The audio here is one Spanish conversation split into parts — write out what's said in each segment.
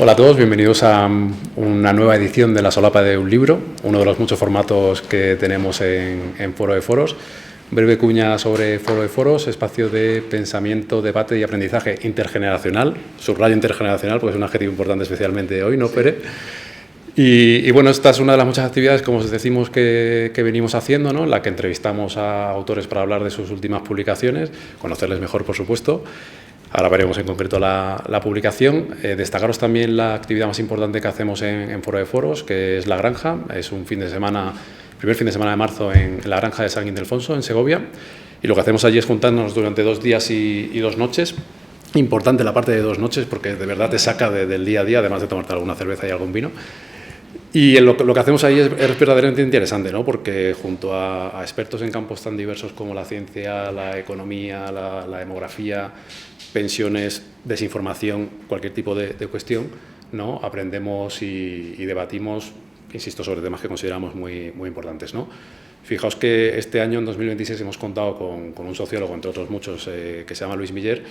Hola a todos, bienvenidos a una nueva edición de La Solapa de un Libro, uno de los muchos formatos que tenemos en Foro de Foros. Breve cuña sobre Foro de Foros, espacio de pensamiento, debate y aprendizaje intergeneracional. Subrayo intergeneracional porque es un adjetivo importante especialmente hoy, ¿no, Pere? Y bueno, esta es una de las muchas actividades, como os decimos, que venimos haciendo, ¿no? En la que entrevistamos a autores para hablar de sus últimas publicaciones, conocerles mejor, por supuesto. Ahora veremos en concreto la publicación. Destacaros también la actividad más importante que hacemos en Foro de Foros, que es La Granja. Es un fin de semana, primer fin de semana de marzo en la Granja de San Ildefonso, en Segovia. Y lo que hacemos allí es juntarnos durante 2 días y 2 noches. Importante la parte de 2 noches porque de verdad te saca del día a día, además de tomarte alguna cerveza y algún vino. Y lo que hacemos ahí es verdaderamente interesante, ¿no? Porque junto a expertos en campos tan diversos como la ciencia, la economía, la demografía, pensiones, desinformación, cualquier tipo de cuestión, ¿no? Aprendemos y debatimos, insisto, sobre temas que consideramos muy importantes, ¿no? Fijaos que este año, en 2026, hemos contado con un sociólogo, entre otros muchos, que se llama Luis Miller,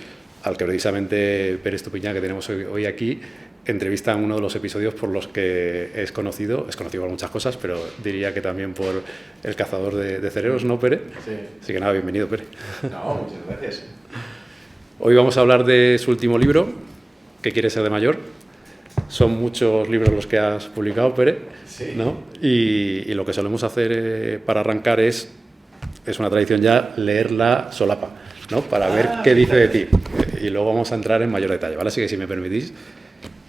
al que precisamente Pere Estupiñán, que tenemos hoy aquí, entrevista en uno de los episodios por los que es conocido por muchas cosas, pero diría que también por El cazador de cerebros, ¿no, Pere? Sí. Así que nada, bienvenido, Pere. No, muchas gracias. Hoy vamos a hablar de su último libro, ¿Qué quiere ser de mayor? Son muchos libros los que has publicado, Pere, Sí. ¿no? Y lo que solemos hacer para arrancar es una tradición ya, leer la solapa, ¿no? Para ver qué dice de ti. Y luego vamos a entrar en mayor detalle, ¿vale? Así que si me permitís,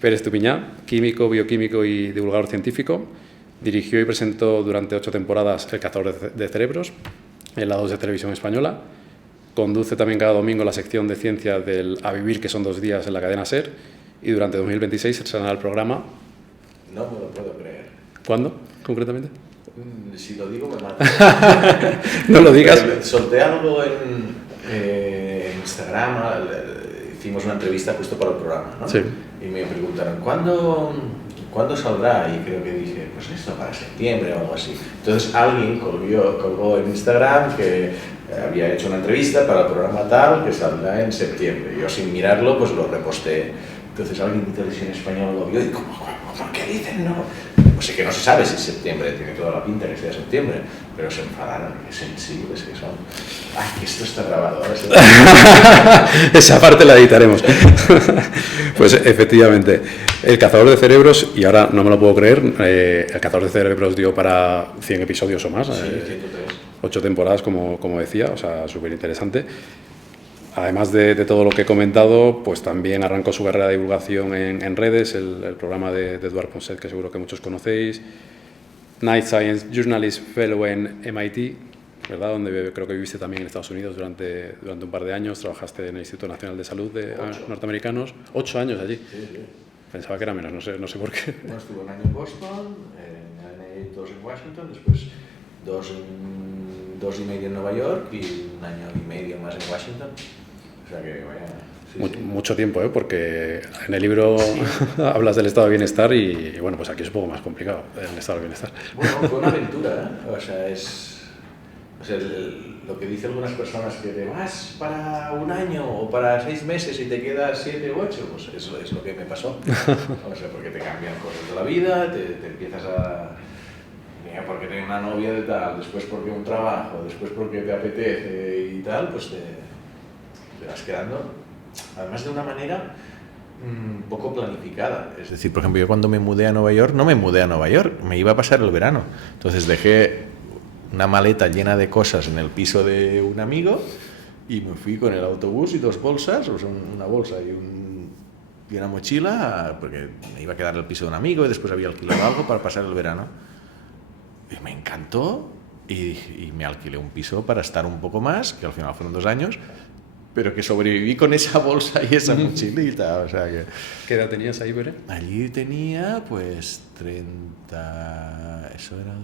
Pere Estupiñán, químico, bioquímico y divulgador científico, dirigió y presentó durante 8 temporadas El cazador de cerebros en la 2 de Televisión Española. Conduce también cada domingo la sección de ciencia del A Vivir, que son 2 días en la cadena SER, y durante 2026 se estrenará el programa. No me lo puedo creer. ¿Cuándo, concretamente? Si lo digo, me mata. No lo digas. Solté algo en Instagram, hicimos una entrevista justo para el programa, ¿no? Sí. Y me preguntaron, ¿cuándo saldrá? Y creo que dije, pues esto para septiembre o algo así. Entonces alguien colgó en Instagram que había hecho una entrevista para el programa tal que saldrá en septiembre. Yo sin mirarlo pues lo reposté. Entonces alguien de Televisión Española lo vio y dijo, ¿por qué dicen no? Pues sí que no se sabe si es septiembre, tiene toda la pinta que sea septiembre, pero se enfadaron, qué sensibles que son. Ay, que esto está grabado. Esa parte la editaremos. Pues efectivamente, El cazador de cerebros, y ahora no me lo puedo creer, El cazador de cerebros dio para 100 episodios o más. Sí, 103. 8 temporadas, como decía, o sea, súper interesante. Además de todo lo que he comentado, pues también arrancó su carrera de divulgación en redes, el programa de Eduard Ponset, que seguro que muchos conocéis, Night Science Journalist Fellow en MIT, ¿verdad? Donde creo que viviste también en Estados Unidos durante un par de años, trabajaste en el Instituto Nacional de Salud de norteamericanos, 8 años allí. Sí. Pensaba que era menos, no sé por qué. Bueno, estuve 1 año en Boston, 2 en Washington, después 2 y medio en Nueva York y 1 año y medio más en Washington. O sea que vaya... Mucho tiempo, porque en el libro hablas del estado de bienestar y bueno, pues aquí es un poco más complicado el estado de bienestar. Bueno, fue una aventura, ¿eh? O sea, lo que dicen algunas personas que te vas para 1 año o para 6 meses y te quedas 7 u 8, pues eso es lo que me pasó. O sea, porque te cambian cosas de la vida, te empiezas a... Mira, porque tengo una novia de tal, después porque un trabajo, después porque te apetece y tal, pues te vas quedando, además de una manera poco planificada. Es decir, por ejemplo, yo cuando me mudé a Nueva York, no me mudé a Nueva York, me iba a pasar el verano. Entonces dejé una maleta llena de cosas en el piso de un amigo y me fui con el autobús y 2 bolsas, o sea, una bolsa y una mochila, porque me iba a quedar en el piso de un amigo y después había alquilado algo para pasar el verano. Y me encantó y me alquilé un piso para estar un poco más, que al final fueron 2 años, pero que sobreviví con esa bolsa y esa mochilita, o sea que... ¿Qué edad tenías ahí, Pere? Allí tenía, pues, 30... Eso era...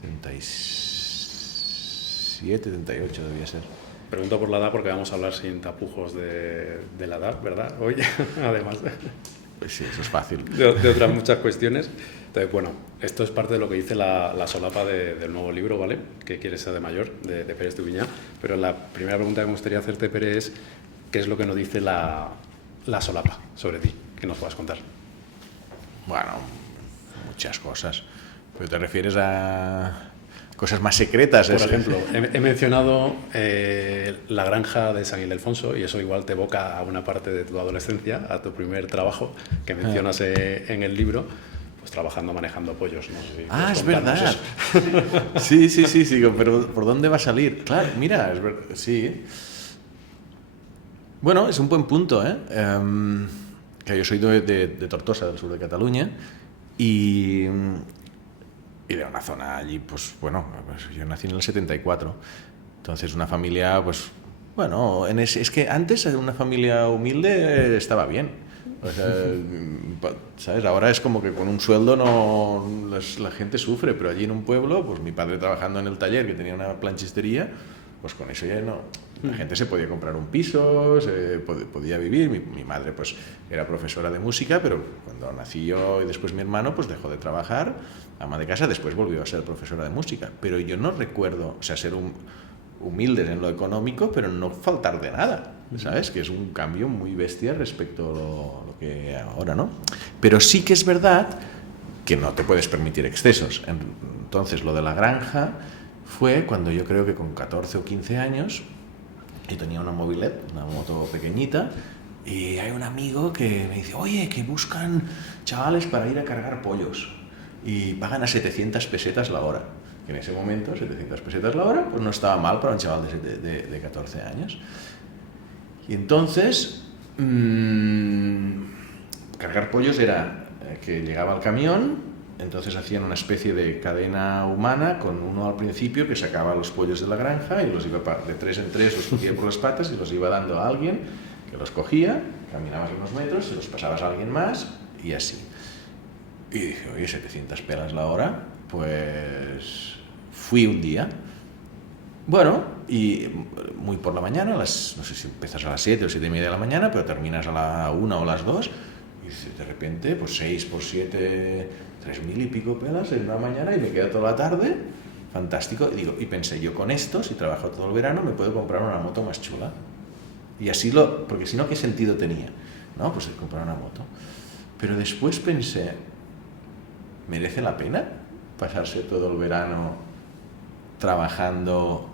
37, 38 debía ser. Pregunto por la edad porque vamos a hablar sin tapujos de la edad, ¿verdad? Hoy, además Pues sí, eso es fácil. de otras muchas cuestiones. Entonces, bueno, esto es parte de lo que dice la solapa del nuevo libro, ¿vale? Que quieres ser de mayor, de Pere Estupiñán. Pero la primera pregunta que me gustaría hacerte, Pere, es ¿qué es lo que nos dice la solapa sobre ti? que nos puedas contar. Bueno, muchas cosas. ¿Pero te refieres a cosas más secretas? Por ejemplo, he mencionado la granja de San Ildefonso, y eso igual te evoca a una parte de tu adolescencia, a tu primer trabajo que mencionas en el libro, pues trabajando, manejando pollos. No sé si es verdad. Sí, pero ¿por dónde va a salir? Claro, mira, es verdad, sí. Bueno, es un buen punto, ¿eh? Que yo soy de Tortosa, del sur de Cataluña, y de una zona allí, pues bueno, pues yo nací en el 74, entonces una familia, pues bueno, es que antes una familia humilde estaba bien, o sea, ¿sabes? Ahora es como que con un sueldo la gente sufre, pero allí en un pueblo, pues mi padre trabajando en el taller, que tenía una planchistería, pues con eso ya la gente se podía comprar un piso, podía vivir. Mi madre pues era profesora de música, pero cuando nací yo y después mi hermano, pues dejó de trabajar, ama de casa, después volvió a ser profesora de música. Pero yo no recuerdo, o sea, ser humildes en lo económico, pero no faltar de nada, ¿sabes? Que es un cambio muy bestia respecto a lo que ahora, ¿no? Pero sí que es verdad que no te puedes permitir excesos. Entonces, lo de la granja fue cuando yo creo que con 14 o 15 años yo tenía una mobilette, una moto pequeñita, y hay un amigo que me dice, oye, que buscan chavales para ir a cargar pollos y pagan a 700 pesetas la hora. Que en ese momento, 700 pesetas la hora, pues no estaba mal para un chaval de 14 años. Y entonces, cargar pollos era que llegaba el camión. Entonces hacían una especie de cadena humana con uno al principio que sacaba los pollos de la granja y los iba de 3 en 3, los cogía por las patas y los iba dando a alguien que los cogía, caminabas unos metros, se los pasabas a alguien más y así. Y dije, oye, 700 pelas la hora, pues fui un día. Bueno, y muy por la mañana, no sé si empiezas a las 7 o 7 y media de la mañana, pero terminas a la 1 o las 2 y de repente, pues 6 por 7... 3.000 y pico pelas en una mañana y me queda toda la tarde, fantástico. Y pensé, yo con esto, si trabajo todo el verano, me puedo comprar una moto más chula. Y así porque si no, ¿qué sentido tenía? No, pues comprar una moto. Pero después pensé, ¿merece la pena pasarse todo el verano trabajando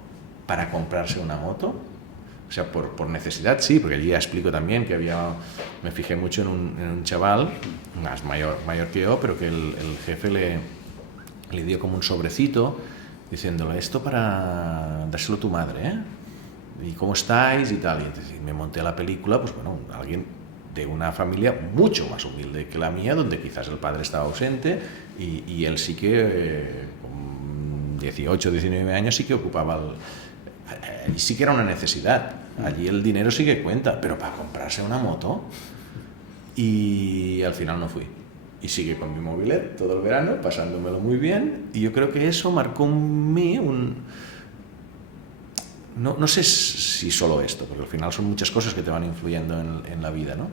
para comprarse una moto? O sea, por necesidad sí, porque allí ya explico también que me fijé mucho en un chaval, más mayor que yo, pero que el jefe le dio como un sobrecito diciéndole, esto para dárselo a tu madre, ¿eh? ¿Y cómo estáis? Y tal. Y entonces me monté a la película, pues bueno, alguien de una familia mucho más humilde que la mía, donde quizás el padre estaba ausente y él sí que, con 18, 19 años, sí que ocupaba y sí que era una necesidad. Allí el dinero sí que cuenta, pero para comprarse una moto. Y al final no fui. Y sigue con mi mobilet todo el verano, pasándomelo muy bien. Y yo creo que eso marcó en mí no sé si solo esto, porque al final son muchas cosas que te van influyendo en la vida, ¿no?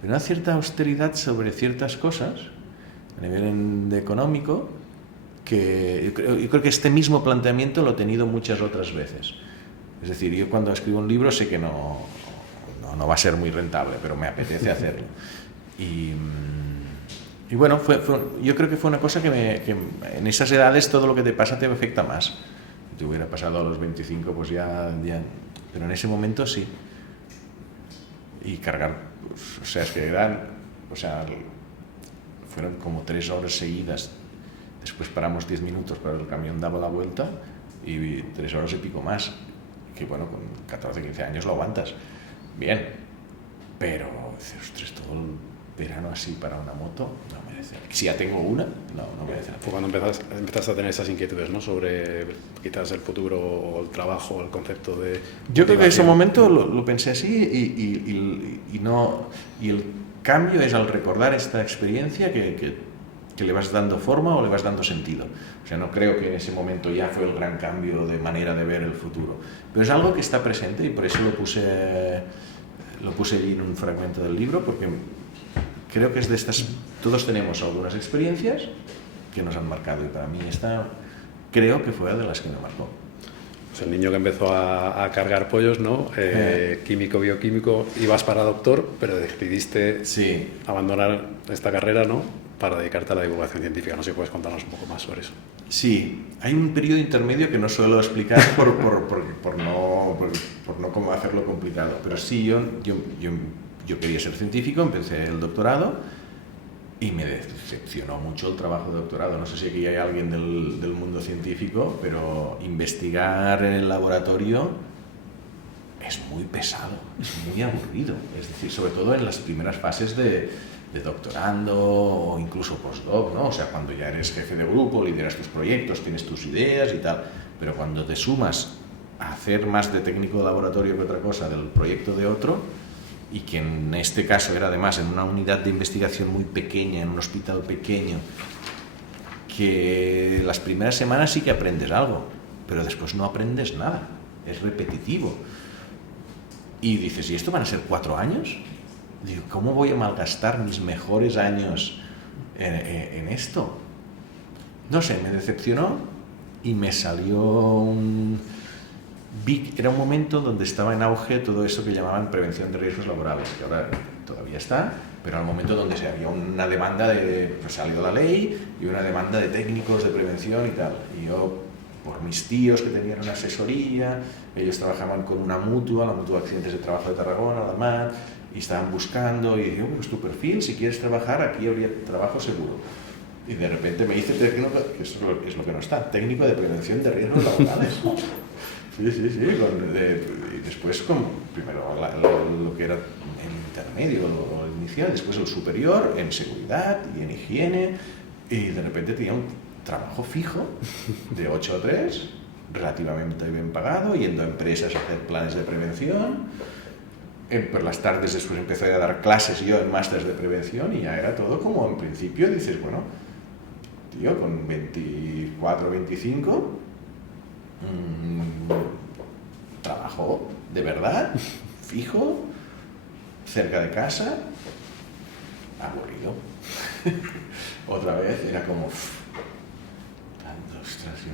Pero una cierta austeridad sobre ciertas cosas, a nivel económico, que yo creo que este mismo planteamiento lo he tenido muchas otras veces. Es decir, yo cuando escribo un libro sé que no va a ser muy rentable, pero me apetece hacerlo. Y bueno, yo creo que fue una cosa que en esas edades todo lo que te pasa te afecta más. Si te hubiera pasado a los 25, pues ya pero en ese momento sí. Y cargar, pues, o sea, es que fueron como 3 horas seguidas. Después paramos 10 minutos para el camión daba la vuelta y 3 horas y pico más. Que bueno, con 14, 15 años lo aguantas bien, pero ostras, todo el verano así para una moto no merece. Si ya tengo una, no merece. Fue cuando empezaste a tener esas inquietudes, ¿no? Sobre quizás el futuro o el trabajo, el concepto de... Yo creo que en ese momento lo pensé así y el cambio es al recordar esta experiencia que le vas dando forma o le vas dando sentido. O sea, no creo que en ese momento ya fue el gran cambio de manera de ver el futuro, pero es algo que está presente y por eso lo puse allí en un fragmento del libro, porque creo que es de estas, todos tenemos algunas experiencias que nos han marcado y para mí esta creo que fue de las que me marcó. Pues el niño que empezó a cargar pollos, ¿no? Químico, bioquímico, ibas para doctor, pero decidiste abandonar esta carrera, ¿no? Para dedicarte a la divulgación científica. No sé si puedes contarnos un poco más sobre eso. Sí, hay un periodo intermedio que no suelo explicar por no cómo hacerlo complicado, pero sí, yo quería ser científico, empecé el doctorado y me decepcionó mucho el trabajo de doctorado. No sé si aquí hay alguien del mundo científico, pero investigar en el laboratorio es muy pesado, es muy aburrido. Es decir, sobre todo en las primeras fases de doctorando o incluso postdoc, ¿no? O sea, cuando ya eres jefe de grupo, lideras tus proyectos, tienes tus ideas y tal, pero cuando te sumas a hacer más de técnico de laboratorio que otra cosa del proyecto de otro, y que en este caso era además en una unidad de investigación muy pequeña, en un hospital pequeño, que las primeras semanas sí que aprendes algo, pero después no aprendes nada, es repetitivo. Y dices, ¿y esto van a ser 4 años? Digo, ¿cómo voy a malgastar mis mejores años en esto? No sé, me decepcionó y me salió era un momento donde estaba en auge todo eso que llamaban prevención de riesgos laborales, que ahora todavía está, pero al momento donde había una demanda pues salió la ley y una demanda de técnicos de prevención y tal. Y yo, por mis tíos que tenían una asesoría, ellos trabajaban con una mutua, la Mutua de Accidentes de Trabajo de Tarragona, la MAT, y estaban buscando, y dije, pues tu perfil, si quieres trabajar, aquí habría trabajo seguro. Y de repente me dice técnico, que eso es lo que no está, técnico de prevención de riesgos laborales. Sí. Y después, primero lo que era el intermedio o el inicial, después el superior en seguridad y en higiene, y de repente tenía un trabajo fijo de 8 a 3, relativamente bien pagado, yendo a empresas a hacer planes de prevención. Por las tardes después empecé a dar clases yo en másteres de prevención y ya era todo como en principio dices, bueno, tío, con 24, 25, trabajo de verdad, fijo, cerca de casa, aburrido. Otra vez era como, ostras, yo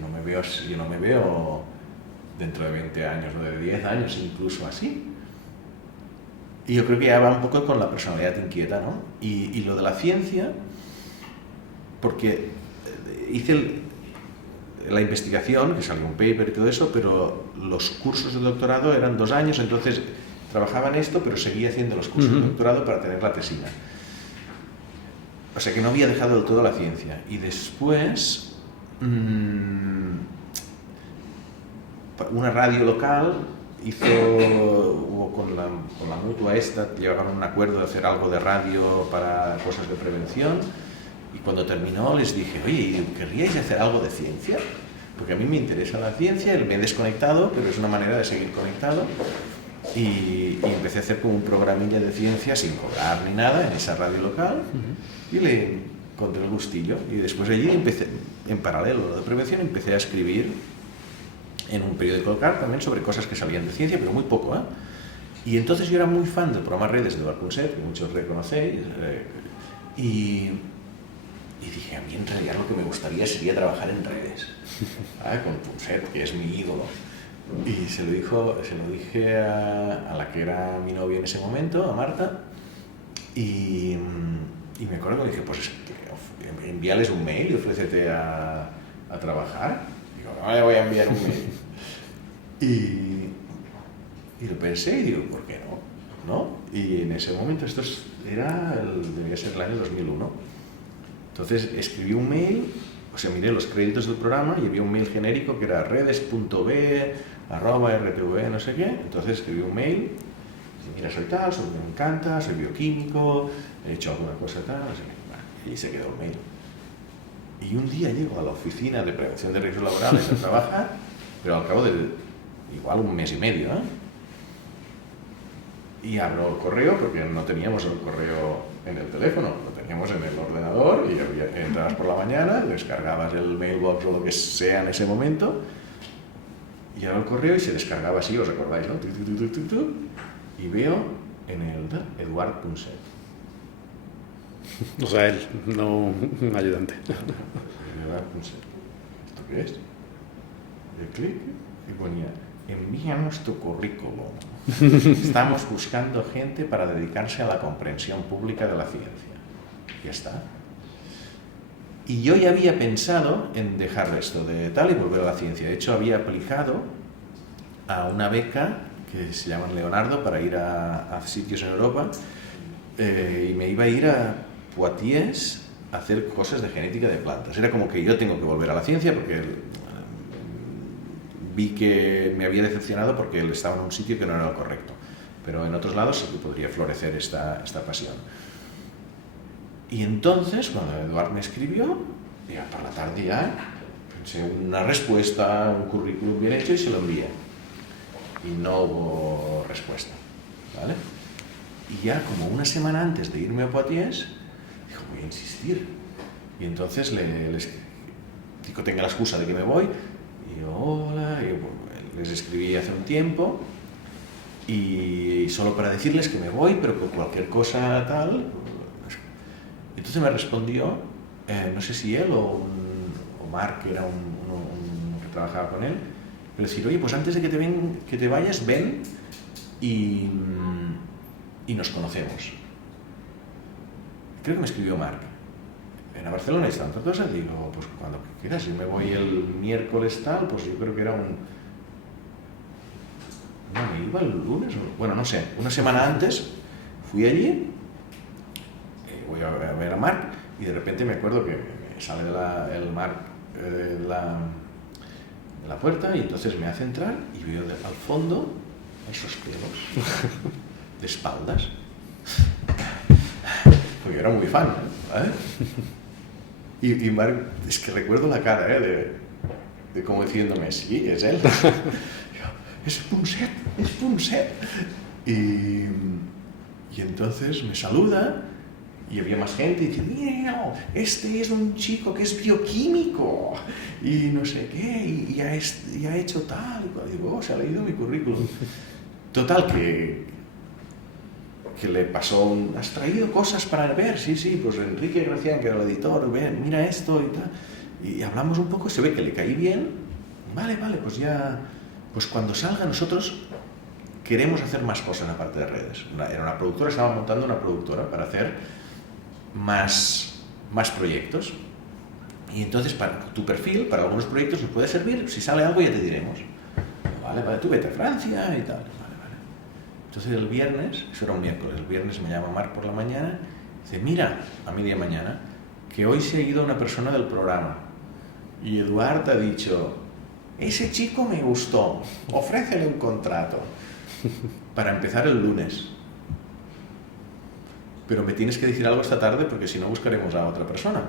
no me veo dentro de 20 años o de 10 años incluso así. Y yo creo que ya va un poco con la personalidad inquieta, ¿no? Y lo de la ciencia, porque hice la investigación, que salió un paper y todo eso, pero los cursos de doctorado eran 2 años, entonces trabajaba en esto, pero seguía haciendo los cursos de doctorado para tener la tesina. O sea que no había dejado del todo la ciencia. Y después, una radio local hubo con la mutua esta, llevaban un acuerdo de hacer algo de radio para cosas de prevención, y cuando terminó les dije, oye, ¿querríais hacer algo de ciencia? Porque a mí me interesa la ciencia, me he desconectado, pero es una manera de seguir conectado, y empecé a hacer como un programilla de ciencia sin cobrar ni nada en esa radio local, y le encontré el gustillo, y después allí empecé, en paralelo a lo de prevención, empecé a escribir en un periódico local también sobre cosas que sabían de ciencia, pero muy poco, ¿eh? Y entonces yo era muy fan del programa Redes de Eduard Punset, que muchos reconocéis, y dije, a mí en realidad lo que me gustaría sería trabajar en redes, con Punset, que es mi ídolo. Y se lo dije a la que era mi novia en ese momento, a Marta, y me acuerdo que le dije, pues envíales un mail y ofrécete a trabajar. No le voy a enviar un mail. Y lo pensé y digo, ¿por qué no? ¿No? Y en ese momento, debía ser el año 2001. Entonces escribí un mail, o sea, miré los créditos del programa y había un mail genérico que era redes.b, @rtv, no sé qué. Entonces escribí un mail, y mira, soy tal, me encanta, soy bioquímico, he hecho alguna cosa tal, no sé qué. Y se quedó el mail. Y un día llego a la oficina de prevención de riesgos laborales a trabajar, pero al cabo de igual un mes y medio, y abro el correo, porque no teníamos el correo en el teléfono, lo teníamos en el ordenador, y entrabas por la mañana, descargabas el mailbox o lo que sea en ese momento, y abro el correo y se descargaba así, os acordáis, ¿no? Y veo en el Eduard Punset. O sea, él, no un ayudante. ¿Esto qué es? De clic y ponía, envíanos tu currículum. Estamos buscando gente para dedicarse a la comprensión pública de la ciencia. Ya está. Y yo ya había pensado en dejar esto de tal y volver a la ciencia. De hecho, había aplicado a una beca que se llama Leonardo para ir a sitios en Europa, y me iba a ir a Poitiers a hacer cosas de genética de plantas. Era como que yo tengo que volver a la ciencia porque vi que me había decepcionado porque él estaba en un sitio que no era lo correcto. Pero en otros lados sí que podría florecer esta pasión. Y entonces, cuando Eduard me escribió, ya por la tarde ya pensé una respuesta, un currículum bien hecho y se lo envié. Y no hubo respuesta, ¿vale? Y ya como una semana antes de irme a Poitiers, dijo, voy a insistir. Y entonces digo, tenga la excusa de que me voy. Y yo, hola, y les escribí hace un tiempo. Y solo para decirles que me voy, pero con cualquier cosa tal. Entonces me respondió, no sé si él o Marc, que era un que trabajaba con él, pero decir, oye, pues antes de que te vayas, ven y nos conocemos. Creo que me escribió Marc. En Barcelona está otra cosa, digo, pues cuando quieras, yo me voy el miércoles tal, pues yo creo que era no, me iba el lunes, bueno, no sé, una semana antes fui allí, voy a ver a Marc y de repente me acuerdo que me sale el Marc de la puerta y entonces me hace entrar y veo al fondo esos pelos de espaldas. Porque yo era muy fan, ¿eh? Y Marc, es que recuerdo la cara, de como diciéndome, sí, es él. Es Punset. Y entonces me saluda y había más gente y dice, mira, este es un chico que es bioquímico y no sé qué, y ha hecho tal. Y digo, se ha leído mi currículum. Total, que le pasó, has traído cosas para ver, sí, pues Enrique Gracián, que era el editor, mira esto y tal. Y hablamos un poco, se ve que le caí bien. Vale, pues ya... Pues cuando salga nosotros queremos hacer más cosas aparte de redes. Era una productora, estaba montando una productora para hacer más proyectos. Y entonces para tu perfil, para algunos proyectos nos puede servir, si sale algo ya te diremos. Vale, tú vete a Francia y tal. Vale. Entonces el viernes, eso era un miércoles, el viernes me llama Marc por la mañana, dice, mira, a media mañana, que hoy se ha ido una persona del programa. Y Eduard ha dicho... Ese chico me gustó, ofrécele un contrato para empezar el lunes. Pero me tienes que decir algo esta tarde porque si no buscaremos a otra persona.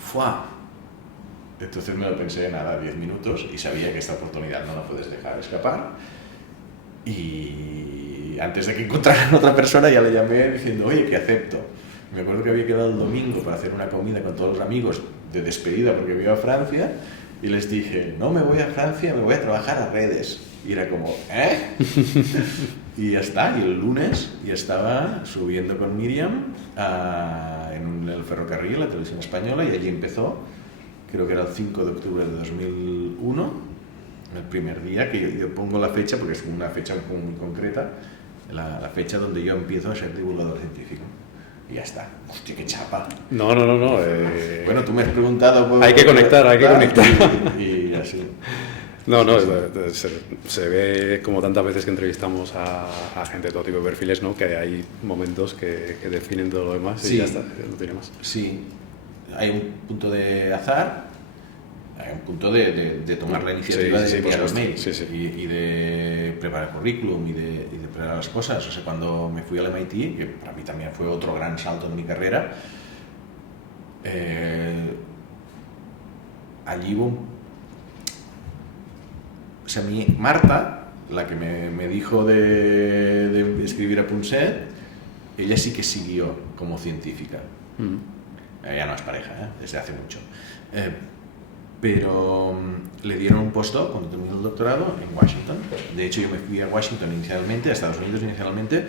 ¡Fua! Entonces me lo pensé, 10 minutos y sabía que esta oportunidad no la puedes dejar escapar. Y antes de que encontraran otra persona ya le llamé diciendo, oye, que acepto. Me acuerdo que había quedado el domingo para hacer una comida con todos los amigos de despedida porque me iba a Francia. Y les dije, no me voy a Francia, me voy a trabajar a redes. Y era como, ¿eh? Y ya está, y el lunes ya estaba subiendo con Miriam en el ferrocarril, la televisión española, y allí empezó, creo que era el 5 de octubre de 2001, el primer día, que yo pongo la fecha, porque es una fecha muy concreta, la fecha donde yo empiezo a ser divulgador científico. Y ya está. Hostia, qué chapa. No. Bueno, tú me has preguntado... Hay que conectar. Y así. No, se ve como tantas veces que entrevistamos a gente de todo tipo de perfiles, ¿no? Que hay momentos que definen todo lo demás y ya está, no tiene más. Sí, hay un punto de azar, hay un punto de tomar la iniciativa de enviar los mails y de preparar el currículum y de preparar las cosas. O sea, cuando me fui al MIT, que para mí también fue otro gran salto en mi carrera, allí hubo o sea, Marta, la que me dijo de escribir a Punset, ella sí que siguió como científica. Ella no es pareja, desde hace mucho. Pero le dieron un postdoc cuando terminó el doctorado en Washington. De hecho, yo me fui a Washington inicialmente, a Estados Unidos inicialmente,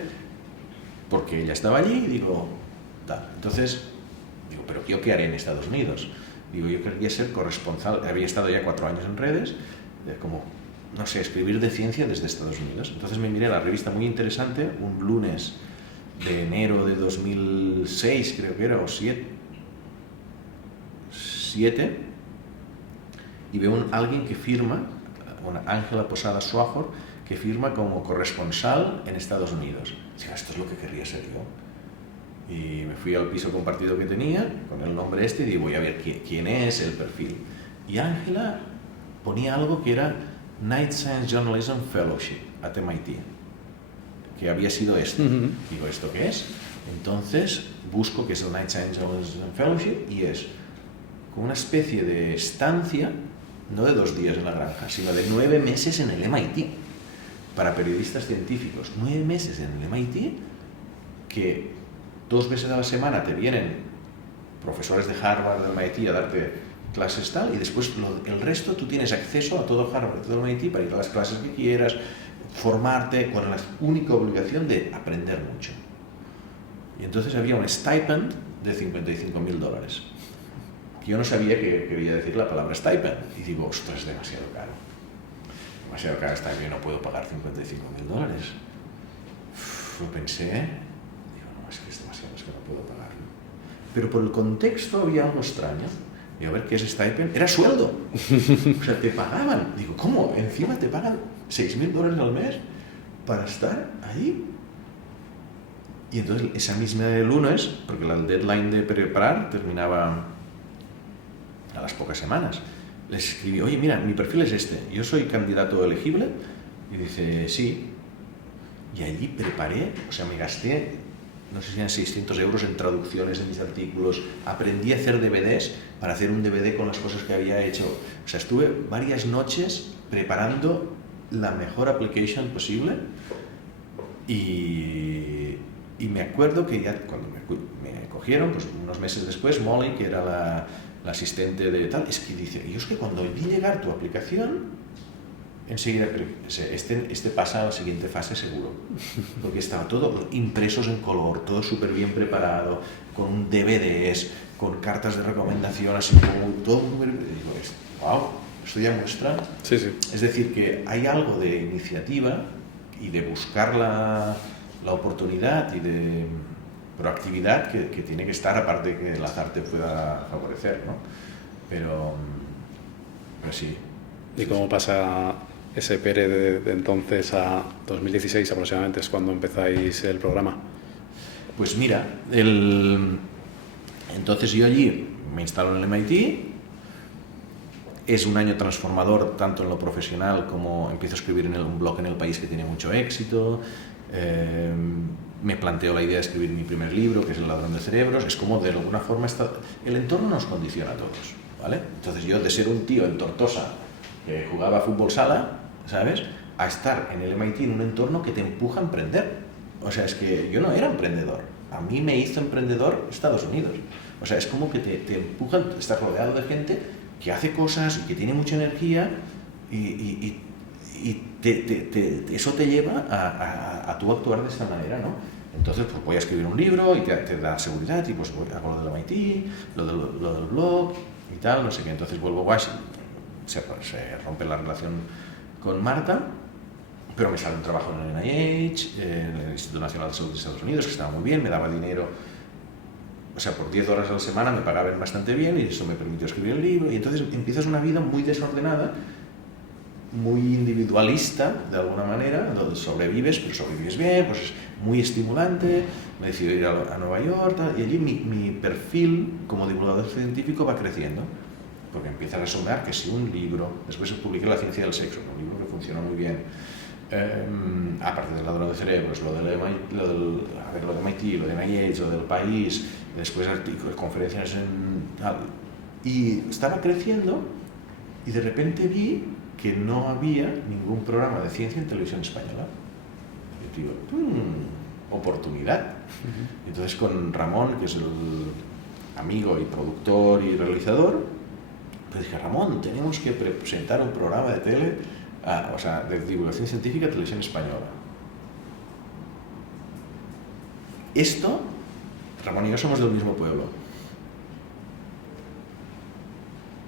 porque ella estaba allí y digo, tal. Entonces, digo, ¿pero yo qué haré en Estados Unidos? Digo, yo quería ser corresponsal, había estado ya 4 años en redes, como, no sé, escribir de ciencia desde Estados Unidos. Entonces me miré la revista muy interesante, un lunes de enero de 2006, creo que era, o 7, y veo alguien que firma, una Ángela Posada Suajor, que firma como corresponsal en Estados Unidos. Digo, esto es lo que querría ser yo. Y me fui al piso compartido que tenía, con el nombre y digo, voy a ver quién es el perfil. Y Ángela ponía algo que era Night Science Journalism Fellowship at MIT, que había sido esto. Digo, ¿esto qué es? Entonces busco qué es el Night Science Journalism Fellowship y es como una especie de estancia, no de 2 días en la granja, sino de 9 meses en el MIT, para periodistas científicos. 9 meses en el MIT, que 2 veces a la semana te vienen profesores de Harvard, del MIT, a darte clases tal, y después el resto tú tienes acceso a todo Harvard, a todo el MIT, para ir a las clases que quieras, formarte, con la única obligación de aprender mucho. Y entonces había un stipend de $55.000. Yo no sabía que quería decir la palabra stipend, y digo, ostras, es demasiado caro. Demasiado caro está, yo no puedo pagar $55.000. Lo pensé, digo, no, es que es demasiado, es que no puedo pagarlo. Pero por el contexto había algo extraño. Digo, a ver, ¿qué es stipend? Era sueldo. O sea, te pagaban. Digo, ¿cómo? Encima te pagan $6.000 al mes para estar ahí. Y entonces, esa misma lunes, porque el deadline de preparar terminaba a las pocas semanas, les escribí, oye, mira, mi perfil es este, yo soy candidato elegible. Y dice, sí. Y allí preparé, o sea, me gasté, no sé si eran 600 euros en traducciones de mis artículos, aprendí a hacer DVDs para hacer un DVD con las cosas que había hecho. O sea, estuve varias noches preparando la mejor application posible y me acuerdo que ya cuando me cogieron, pues unos meses después, Molly, que era la asistente de tal, es que dice, yo es que cuando vi llegar tu aplicación, enseguida este pasa a la siguiente fase seguro, porque estaba todo impresos en color, todo súper bien preparado, con DVDs, con cartas de recomendación, así como todo muy bien. Y digo, wow, esto ya muestra. Sí, sí. Es decir, que hay algo de iniciativa y de buscar la oportunidad y de proactividad que tiene que estar, aparte de que el azar te pueda favorecer, ¿no? Pero sí. ¿Y cómo pasa ese Pere de entonces a 2016 aproximadamente, es cuando empezáis el programa? Pues mira, entonces yo allí me instalo en el MIT, es un año transformador tanto en lo profesional como empiezo a escribir en un blog en El País que tiene mucho éxito, me planteo la idea de escribir mi primer libro, que es El ladrón de cerebros. Es como de alguna forma el entorno nos condiciona a todos, ¿vale? Entonces yo, de ser un tío en Tortosa que jugaba fútbol sala, ¿sabes?, a estar en el MIT en un entorno que te empuja a emprender. O sea, es que yo no era emprendedor, a mí me hizo emprendedor Estados Unidos. O sea, es como que te empujan, estás rodeado de gente que hace cosas y que tiene mucha energía y eso te lleva a tú actuar de esta manera, ¿no? Entonces, pues voy a escribir un libro y te da seguridad, y pues hago lo del MIT, lo del blog y tal, no sé qué. Entonces vuelvo a Washington, se rompe la relación con Marta, pero me sale un trabajo en el NIH, en el Instituto Nacional de Salud de Estados Unidos, que estaba muy bien, me daba dinero, o sea, por 10 horas a la semana me pagaban bastante bien y eso me permitió escribir el libro. Y entonces empiezas una vida muy desordenada, muy individualista de alguna manera, donde sobrevives, pero sobrevives bien, pues es muy estimulante. Me decido ir a Nueva York, tal, y allí mi perfil como divulgador científico va creciendo, porque empieza a resumir que si un libro, después publiqué La ciencia del sexo, un libro que funcionó muy bien, aparte del ladrón de cerebros, lo del MIT, lo de NIH, lo del País, después artículos, conferencias y estaba creciendo, y de repente vi que no había ningún programa de ciencia en televisión española. Y digo, oportunidad. Entonces con Ramón, que es el amigo y productor y realizador, pues dije, Ramón, tenemos que presentar un programa de tele, o sea, de divulgación científica a televisión española. Esto, Ramón y yo somos del mismo pueblo.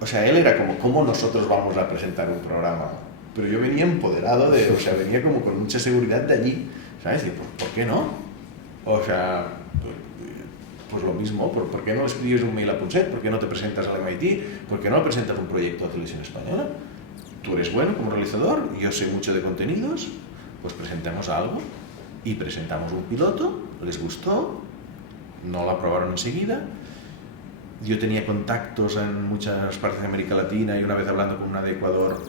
O sea, él era como, ¿cómo nosotros vamos a presentar un programa? Pero yo venía empoderado o sea, venía como con mucha seguridad de allí, ¿sabes? Y ¿por qué no? O sea, pues lo mismo, ¿por qué no escribes un mail a Punset? ¿Por qué no te presentas al MIT? ¿Por qué no presentas un proyecto a Televisión Española? Tú eres bueno como realizador, yo sé mucho de contenidos, pues presentamos algo y presentamos un piloto, les gustó, no lo aprobaron enseguida. Yo tenía contactos en muchas partes de América Latina y una vez hablando con una de Ecuador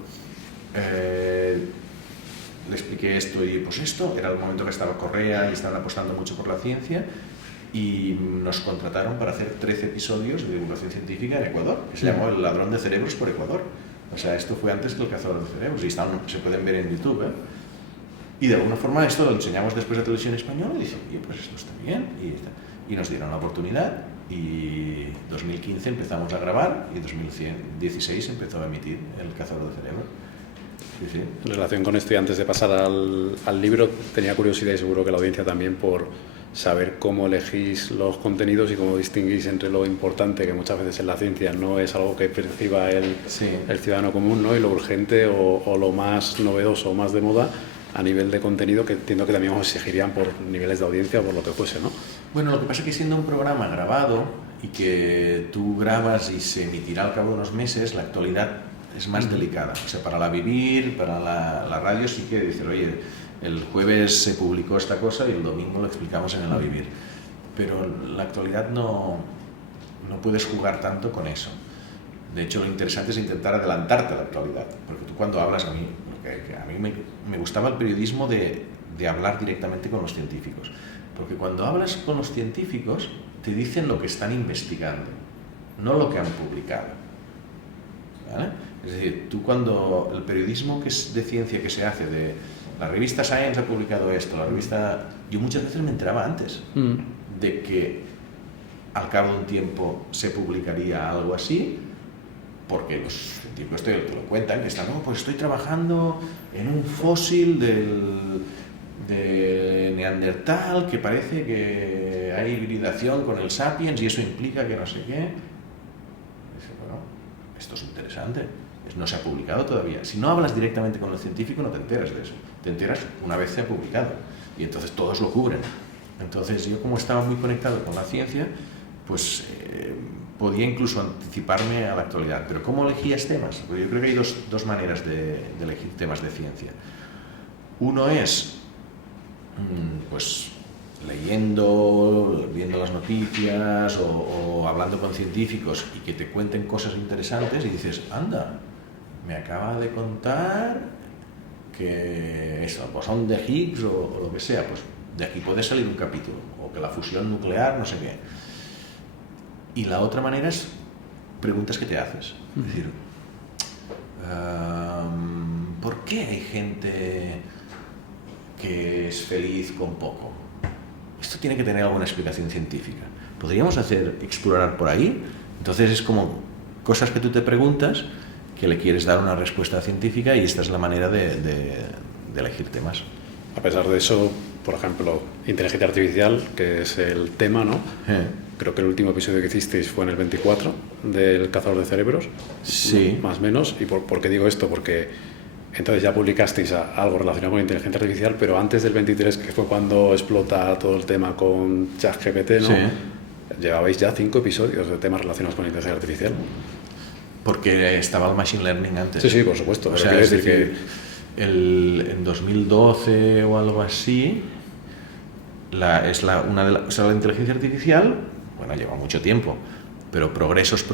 le expliqué esto y pues esto, era el momento que estaba Correa y estaban apostando mucho por la ciencia y nos contrataron para hacer 13 episodios de divulgación científica en Ecuador, que se llamó El ladrón de cerebros por Ecuador. O sea, esto fue antes que El cazador de cerebros y se pueden ver en YouTube, ¿eh? Y de alguna forma esto lo enseñamos después a Televisión Española y dije, oye, pues esto está bien. Y nos dieron la oportunidad y 2015 empezamos a grabar y 2016 empezó a emitir El cazador de cerebros. Sí, sí. En relación con esto y antes de pasar al libro, tenía curiosidad y seguro que la audiencia también por saber cómo elegís los contenidos y cómo distinguís entre lo importante, que muchas veces en la ciencia no es algo que perciba el ciudadano común, ¿no? Y lo urgente o lo más novedoso o más de moda a nivel de contenido, que entiendo que también os exigirían por niveles de audiencia o por lo que fuese, ¿no? Bueno, lo que pasa es que siendo un programa grabado y que tú grabas y se emitirá al cabo de unos meses, la actualidad es más delicada. O sea, para la Vivir, para la radio sí que decir, oye, el jueves se publicó esta cosa y el domingo lo explicamos en el A Vivir. Pero la actualidad no puedes jugar tanto con eso. De hecho, lo interesante es intentar adelantarte a la actualidad. Porque tú cuando hablas, a mí me gustaba el periodismo de hablar directamente con los científicos. Porque cuando hablas con los científicos, te dicen lo que están investigando, no lo que han publicado. ¿Vale? Es decir, tú cuando el periodismo que es de ciencia que se hace, de la revista Science ha publicado esto, la revista... Yo muchas veces me enteraba antes de que al cabo de un tiempo se publicaría algo así, porque los científicos te lo cuentan, que están, no, pues estoy trabajando en un fósil de Neandertal que parece que hay hibridación con el Sapiens y eso implica que no sé qué. Y dice, bueno, esto es interesante. No se ha publicado todavía. Si no hablas directamente con el científico no te enteras de eso. Te enteras una vez se ha publicado y entonces todos lo cubren. Entonces yo, como estaba muy conectado con la ciencia, pues podía incluso anticiparme a la actualidad. Pero ¿cómo elegías temas? Pues yo creo que hay dos maneras de elegir temas de ciencia. Uno es pues viendo las noticias o hablando con científicos y que te cuenten cosas interesantes y dices, anda, me acaba de contar que eso, bosón de Higgs o lo que sea, pues de aquí puede salir un capítulo, o que la fusión nuclear, no sé qué. Y la otra manera es preguntas que te haces. Es decir, ¿por qué hay gente que es feliz con poco? Esto tiene que tener alguna explicación científica. ¿Podríamos explorar por ahí? Entonces es como cosas que tú te preguntas que le quieres dar una respuesta científica y esta es la manera de elegir temas. A pesar de eso, por ejemplo, inteligencia artificial, que es el tema, ¿no? Creo que el último episodio que hicisteis fue en el 24 del cazador de cerebros. Sí. Más o menos. ¿Y por qué digo esto? Porque entonces ya publicasteis algo relacionado con inteligencia artificial, pero antes del 23, que fue cuando explota todo el tema con ChatGPT, ¿no? Sí. Llevabais ya 5 episodios de temas relacionados con inteligencia artificial. Porque estaba el Machine Learning antes. Sí, sí, por supuesto. O sea, es decir que en 2012 o algo así, la inteligencia artificial, bueno, lleva mucho tiempo, pero progresos,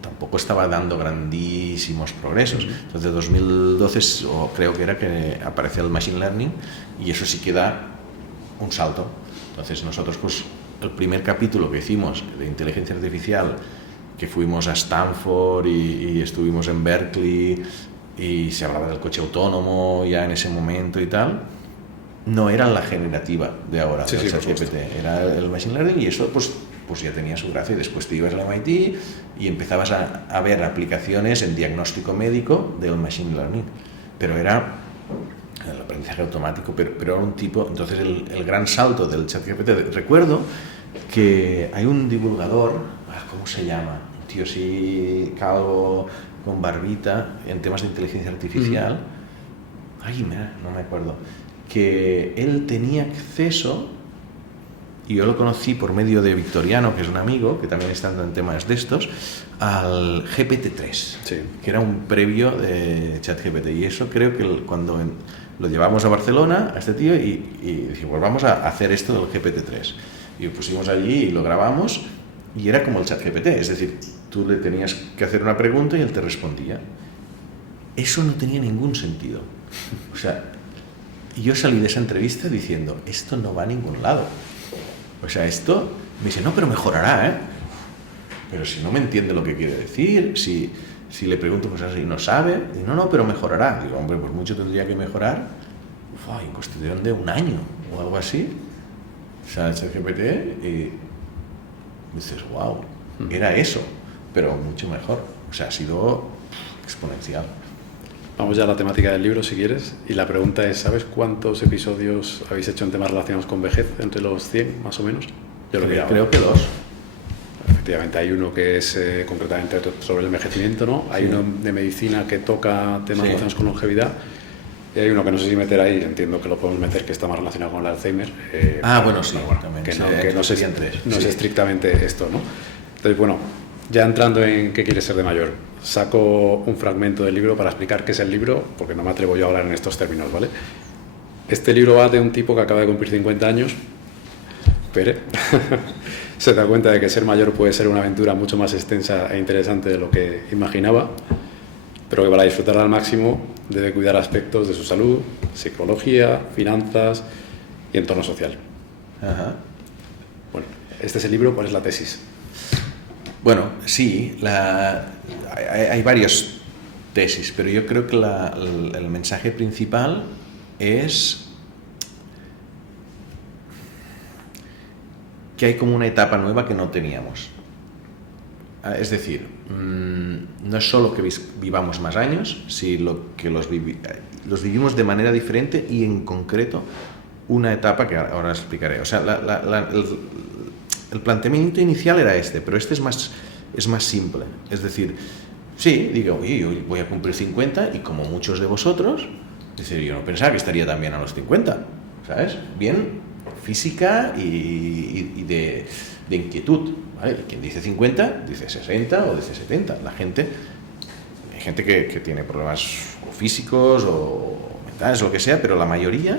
tampoco estaba dando grandísimos progresos. Entonces, en 2012 creo que era que apareció el Machine Learning y eso sí que da un salto. Entonces, nosotros, pues, el primer capítulo que hicimos de inteligencia artificial, que fuimos a Stanford y estuvimos en Berkeley y se hablaba del coche autónomo ya en ese momento y tal, no era la generativa de ahora, del ChatGPT, era el Machine Learning y eso pues ya tenía su gracia y después te ibas al MIT y empezabas a ver aplicaciones en diagnóstico médico del Machine Learning, pero era el aprendizaje automático, pero era un tipo, entonces el gran salto del ChatGPT, recuerdo que hay un divulgador, ¿cómo se llama? Un tío así, calvo, con barbita, en temas de inteligencia artificial. Ay, mira, no me acuerdo. Que él tenía acceso, y yo lo conocí por medio de Victoriano, que es un amigo, que también está en temas de estos, al GPT-3, Sí. que era un previo de ChatGPT. Y eso creo que cuando lo llevamos a Barcelona, a este tío, y dijimos, pues vamos a hacer esto del GPT-3. Y lo pusimos allí y lo grabamos, y era como el ChatGPT, es decir, tú le tenías que hacer una pregunta y él te respondía. Eso no tenía ningún sentido. O sea, yo salí de esa entrevista diciendo, esto no va a ningún lado. O sea, esto, me dice, no, pero mejorará, ¿eh? Pero si no me entiende lo que quiere decir, si le pregunto cosas y no sabe, y no, pero mejorará. Digo, hombre, pues mucho tendría que mejorar. En cuestión de un año o algo así. O sea, el ChatGPT y dices, wow, era eso, pero mucho mejor. O sea, ha sido exponencial. Vamos ya a la temática del libro, si quieres. Y la pregunta es, ¿sabes cuántos episodios habéis hecho en temas relacionados con vejez? Entre los 100, más o menos. Yo Creo que 2. Efectivamente, hay uno que es concretamente sobre el envejecimiento, ¿no? Hay uno de medicina que toca temas relacionados con longevidad. Y hay uno que no sé si meter ahí, entiendo que lo podemos meter, que está más relacionado con el Alzheimer. Bueno, sí, también. Que no es estrictamente esto, ¿no? Entonces, bueno, ya entrando en qué quieres ser de mayor, saco un fragmento del libro para explicar qué es el libro, porque no me atrevo yo a hablar en estos términos, ¿vale? Este libro va de un tipo que acaba de cumplir 50 años, Pere, se da cuenta de que ser mayor puede ser una aventura mucho más extensa e interesante de lo que imaginaba, pero que para disfrutarla al máximo debe cuidar aspectos de su salud, psicología, finanzas y entorno social. Ajá. Bueno, este es el libro, ¿cuál es la tesis? Bueno, sí, hay varias tesis, pero yo creo que el mensaje principal es que hay como una etapa nueva que no teníamos. Es decir, no es solo que vivamos más años, sino que los vivimos de manera diferente y en concreto una etapa que ahora explicaré. O sea, el planteamiento inicial era este, pero este es más simple. Es decir, sí, digo, oye, yo voy a cumplir 50 y como muchos de vosotros, es decir, yo no pensaba que estaría también a los 50, ¿sabes? Bien física y de inquietud, ¿vale? Y quien dice 50, dice 60 o dice 70. Hay gente que tiene problemas físicos o mentales o lo que sea, pero la mayoría,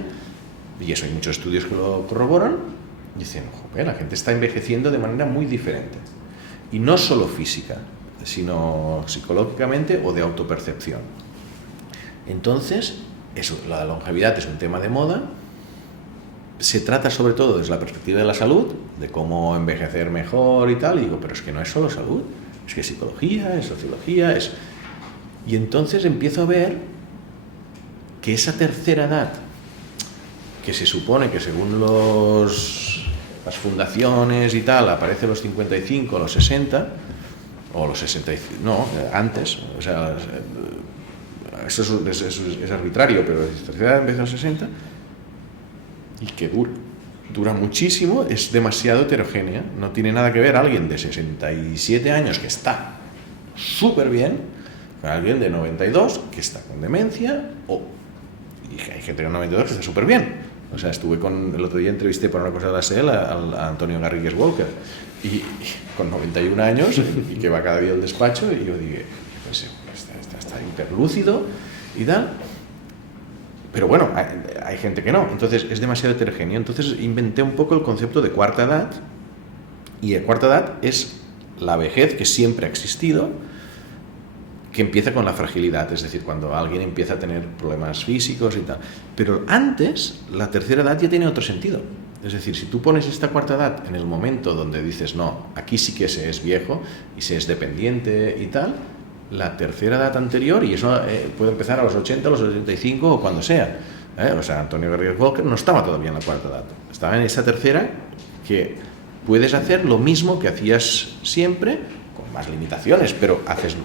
y eso hay muchos estudios que lo corroboran, dicen, joder, la gente está envejeciendo de manera muy diferente. Y no solo física, sino psicológicamente o de autopercepción. Entonces, eso, la longevidad es un tema de moda. Se trata sobre todo desde la perspectiva de la salud, de cómo envejecer mejor y tal. Y digo, pero es que no es solo salud, es que es psicología, es sociología, es... Y entonces empiezo a ver que esa tercera edad, que se supone que según las fundaciones y tal, aparece a los 55, a los 60, o los 65, no, antes, o sea, eso es arbitrario, pero la tercera edad empieza a los 60, y que dura muchísimo, es demasiado heterogénea, no tiene nada que ver alguien de 67 años que está súper bien con alguien de 92 que está con demencia, y hay gente de 92 que está súper bien. O sea, el otro día entrevisté para una cosa de la SEL a Antonio Garrigues Walker, y con 91 años, y que va cada día al despacho, y yo dije, pues, está hiperlúcido y tal. Pero bueno, hay gente que no, entonces es demasiado heterogéneo. Entonces inventé un poco el concepto de cuarta edad, y la cuarta edad es la vejez que siempre ha existido, que empieza con la fragilidad, es decir, cuando alguien empieza a tener problemas físicos y tal. Pero antes, la tercera edad ya tiene otro sentido. Es decir, si tú pones esta cuarta edad en el momento donde dices, no, aquí sí que se es viejo y se es dependiente y tal, la tercera edad anterior, y eso puede empezar a los 80, a los 85 o cuando sea. O sea, Antonio Garrigues Walker no estaba todavía en la cuarta edad, estaba en esa tercera, que puedes hacer lo mismo que hacías siempre, con más limitaciones, pero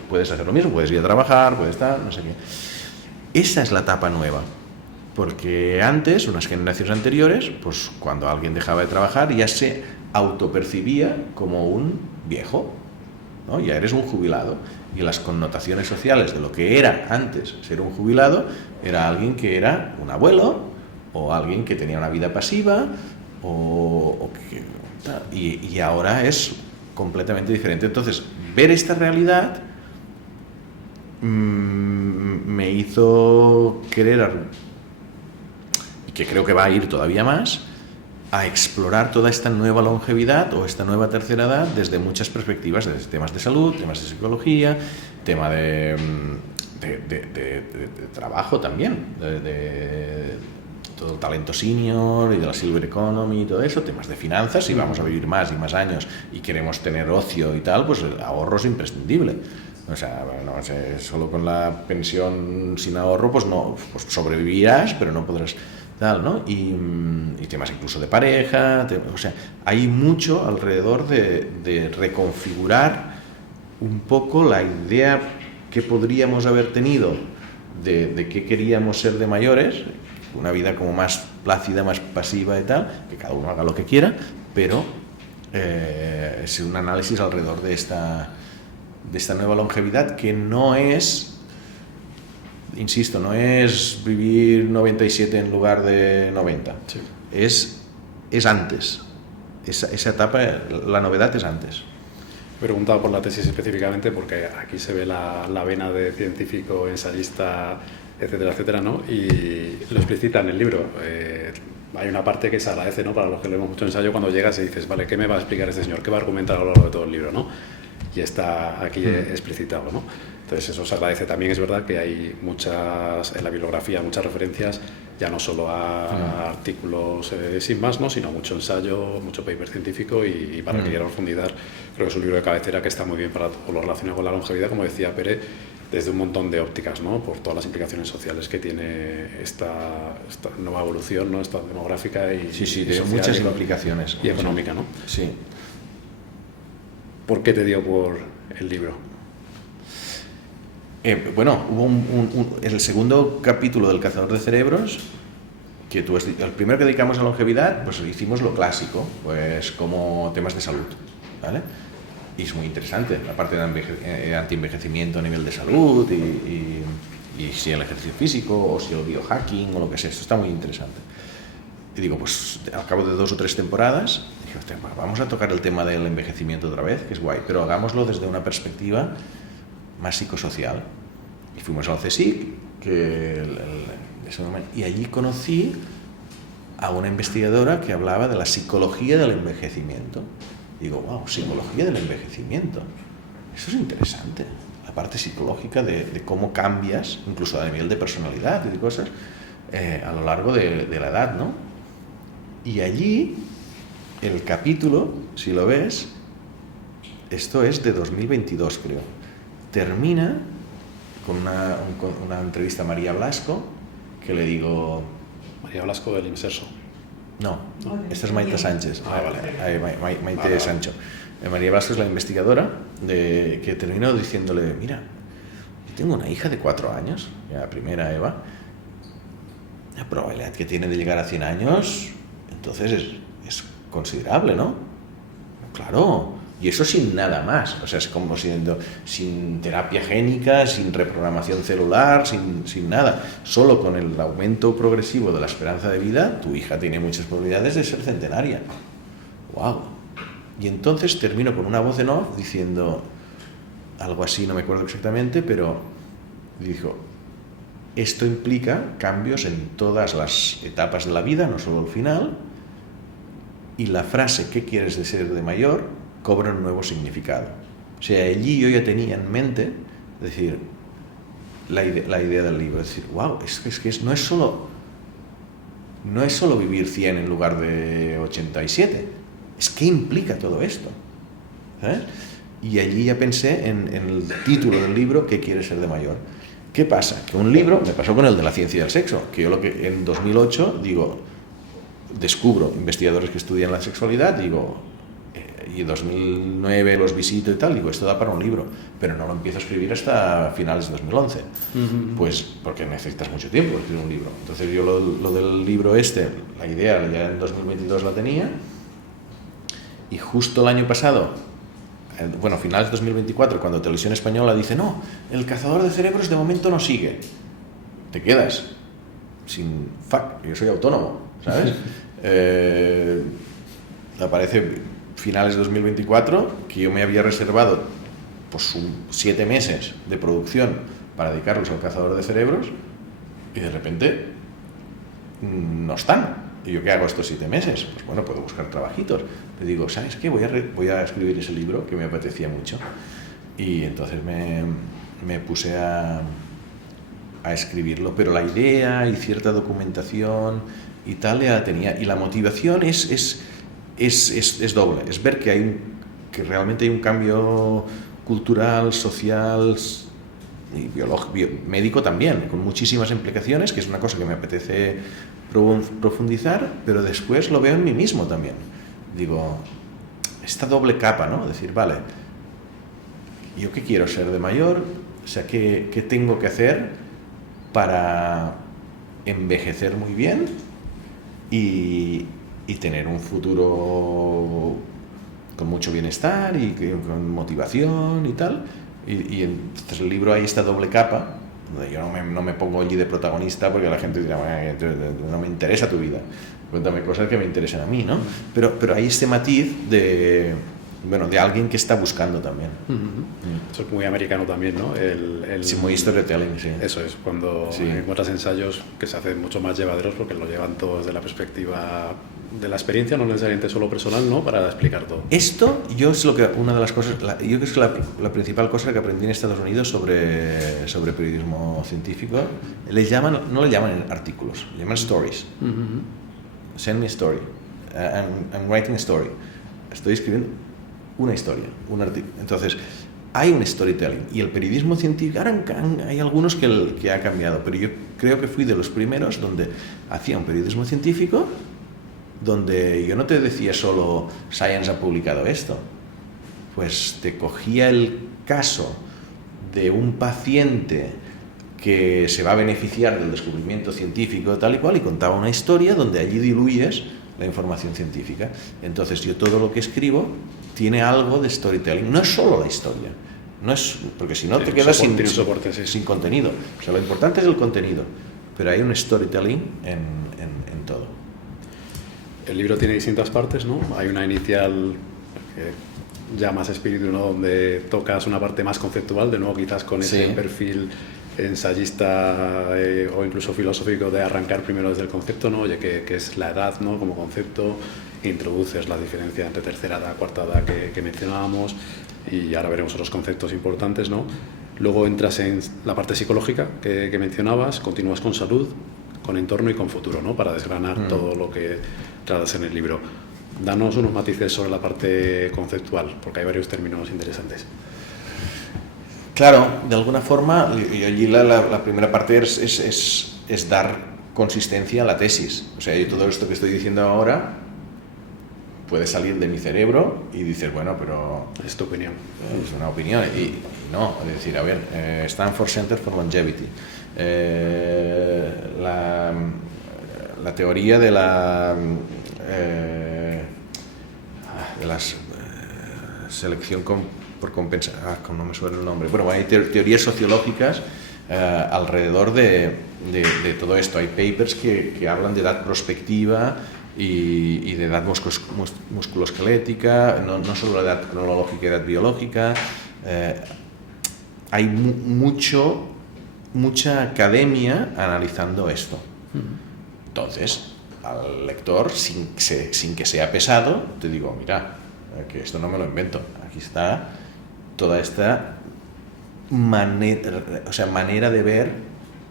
puedes hacer lo mismo, puedes ir a trabajar, puedes estar, no sé qué. Esa es la etapa nueva, porque antes, unas generaciones anteriores, pues cuando alguien dejaba de trabajar ya se autopercibía como un viejo. ¿no? Ya eres un jubilado. Y las connotaciones sociales de lo que era antes ser un jubilado era alguien que era un abuelo o alguien que tenía una vida pasiva y ahora es completamente diferente. Entonces, ver esta realidad me hizo querer, y que creo que va a ir todavía más, a explorar toda esta nueva longevidad o esta nueva tercera edad desde muchas perspectivas, desde temas de salud, temas de psicología, tema de trabajo también, de todo el talento senior y de la silver economy y todo eso, temas de finanzas. Si vamos a vivir más y más años y queremos tener ocio y tal, pues el ahorro es imprescindible. O sea, no sé, solo con la pensión sin ahorro pues no, pues sobrevivirás, pero no podrás tal, ¿no? Y temas incluso de pareja, o sea, hay mucho alrededor de reconfigurar un poco la idea que podríamos haber tenido de qué queríamos ser de mayores, una vida como más plácida, más pasiva y tal, que cada uno haga lo que quiera, pero es un análisis alrededor de esta nueva longevidad que no es, insisto, no es vivir 97 en lugar de 90, sí. Es antes, esa etapa, la novedad es antes. He preguntado por la tesis específicamente porque aquí se ve la vena de científico, ensayista, etcétera, etcétera, ¿no? Y lo explicita en el libro. Hay una parte que se agradece, ¿no? Para los que leemos mucho ensayo, cuando llegas y dices, vale, ¿qué me va a explicar este señor? ¿Qué va a argumentar a lo largo de todo el libro, ¿no? Y está aquí explicitado, ¿no? Entonces eso se agradece. También es verdad que hay muchas, en la bibliografía, muchas referencias, ya no solo a artículos sin más, ¿no? Sino mucho ensayo, mucho paper científico y para que quiera profundizar, creo que es un libro de cabecera que está muy bien para todo lo relacionado con la longevidad, como decía Pere, desde un montón de ópticas, ¿no? Por todas las implicaciones sociales que tiene esta nueva evolución, ¿no? Esta demográfica y de muchas implicaciones y económica, ¿no? Sí. ¿Por qué te dio por el libro? Bueno, hubo el segundo capítulo del Cazador de Cerebros, que el primero que dedicamos a longevidad, pues hicimos lo clásico, pues como temas de salud, ¿vale? Y es muy interesante, la parte de anti-envejecimiento a nivel de salud y si el ejercicio físico o si el biohacking o lo que sea, esto está muy interesante. Y digo, pues al cabo de 2 o 3 temporadas, dije, vamos a tocar el tema del envejecimiento otra vez, que es guay, pero hagámoslo desde una perspectiva más psicosocial. Y fuimos al CSIC, y allí conocí a una investigadora que hablaba de la psicología del envejecimiento. Y digo, wow, psicología del envejecimiento. Eso es interesante. La parte psicológica de cómo cambias, incluso a nivel de personalidad y de cosas, a lo largo de la edad, ¿no? Y allí, el capítulo, si lo ves, esto es de 2022, creo. Termina con una entrevista a María Blasco, que le digo... María Blasco del Inserso. No, esta es Maite Sánchez. Vale. Maite Sancho. María Blasco es la investigadora que terminó diciéndole, mira, yo tengo una hija de 4 años, la primera Eva, la probabilidad que tiene de llegar a 100 años, entonces es considerable, ¿no? Claro, y eso sin nada más, o sea, es como sin terapia génica, sin reprogramación celular, sin nada, solo con el aumento progresivo de la esperanza de vida, tu hija tiene muchas probabilidades de ser centenaria. ¡Wow! Y entonces termino con una voz en off diciendo algo así, no me acuerdo exactamente, pero dijo, esto implica cambios en todas las etapas de la vida, no solo al final, y la frase ¿qué quieres de ser de mayor? Cobra un nuevo significado. O sea, allí yo ya tenía en mente, decir, la idea del libro, es decir, wow, no es solo vivir 100 en lugar de 87, es que implica todo esto. ¿Eh? Y allí ya pensé en el título del libro, ¿qué quieres ser de mayor? ¿Qué pasa? Que un libro, me pasó con el de la ciencia del sexo, que yo en 2008 descubro investigadores que estudian la sexualidad, y en 2009 los visito y tal, esto da para un libro, pero no lo empiezo a escribir hasta finales de 2011, pues porque necesitas mucho tiempo para escribir un libro. Entonces yo lo del libro la idea ya en 2022 la tenía, y justo el año pasado bueno, finales de 2024, cuando Televisión Española dice, no, el cazador de cerebros de momento no sigue. Te quedas sin fuck, yo soy autónomo, ¿sabes? Aparece finales de 2024, que yo me había reservado pues 7 meses de producción para dedicarlos al cazador de cerebros, y de repente no están. ¿Y yo qué hago estos 7 meses? Pues bueno, puedo buscar trabajitos. Le digo, ¿sabes qué? Voy a escribir ese libro que me apetecía mucho. Y entonces me puse a escribirlo, pero la idea y cierta documentación y tal ya tenía. Y la motivación es doble. Es ver que realmente hay un cambio cultural, social y médico también, con muchísimas implicaciones, que es una cosa que me apetece profundizar, pero después lo veo en mí mismo también. Digo, esta doble capa, ¿no? Decir, vale, ¿yo qué quiero ser de mayor? O sea, ¿qué tengo que hacer para envejecer muy bien y tener un futuro con mucho bienestar y con motivación y tal? Y entonces el libro hay esta doble capa, donde yo no me pongo allí de protagonista porque la gente dirá, no me interesa tu vida, cuéntame cosas que me interesen a mí, ¿no? Pero hay este matiz de alguien que está buscando también. Eso es muy americano también, ¿no? Sí, muy storytelling, sí. Eso es, cuando encuentras ensayos que se hacen mucho más llevaderos porque lo llevan todo desde la perspectiva de la experiencia, no necesariamente solo personal, ¿no? Para explicar todo. Esto, una de las cosas, yo creo que es la principal cosa que aprendí en Estados Unidos sobre periodismo científico. No le llaman artículos, le llaman stories. Send me a story. I'm writing a story. Estoy escribiendo una historia, un artículo. Entonces, hay un storytelling. Y el periodismo científico, ahora hay algunos que ha cambiado, pero yo creo que fui de los primeros donde hacía un periodismo científico, donde yo no te decía solo Science ha publicado esto, pues te cogía el caso de un paciente que se va a beneficiar del descubrimiento científico tal y cual, y contaba una historia donde allí diluyes la información científica. Entonces yo todo lo que escribo tiene algo de storytelling, no es solo la historia, no es, porque si no te quedas sin contenido. O sea, lo importante es el contenido, pero hay un storytelling en todo. El libro tiene distintas partes, ¿no? Hay una inicial que llamas espíritu, ¿no? Donde tocas una parte más conceptual, de nuevo quizás con ese perfil ensayista o incluso filosófico de arrancar primero desde el concepto, ¿no? Oye, ¿qué es la edad, ¿no? Como concepto, introduces la diferencia entre tercera edad, cuarta edad que mencionábamos, y ahora veremos otros conceptos importantes, ¿no? Luego entras en la parte psicológica que mencionabas, continúas con salud, con entorno y con futuro, ¿no? Para desgranar todo lo que tratas en el libro. Danos unos matices sobre la parte conceptual, porque hay varios términos interesantes. Claro, de alguna forma, y allí la primera parte es dar consistencia a la tesis. O sea, yo todo esto que estoy diciendo ahora puede salir de mi cerebro y dices, bueno, pero... Es tu opinión. Es una opinión. Y no, es decir, a ver, Stanford Center for Longevity. La teoría de la selección por compensación, no me suena el nombre. Bueno, hay teorías sociológicas alrededor de todo esto. Hay papers que hablan de edad prospectiva y de edad musculoesquelética, no solo la edad cronológica y edad biológica. Hay mucha academia analizando esto. Entonces, al lector, sin que sea pesado, te digo, mira, que esto no me lo invento. Aquí está toda esta manera de ver,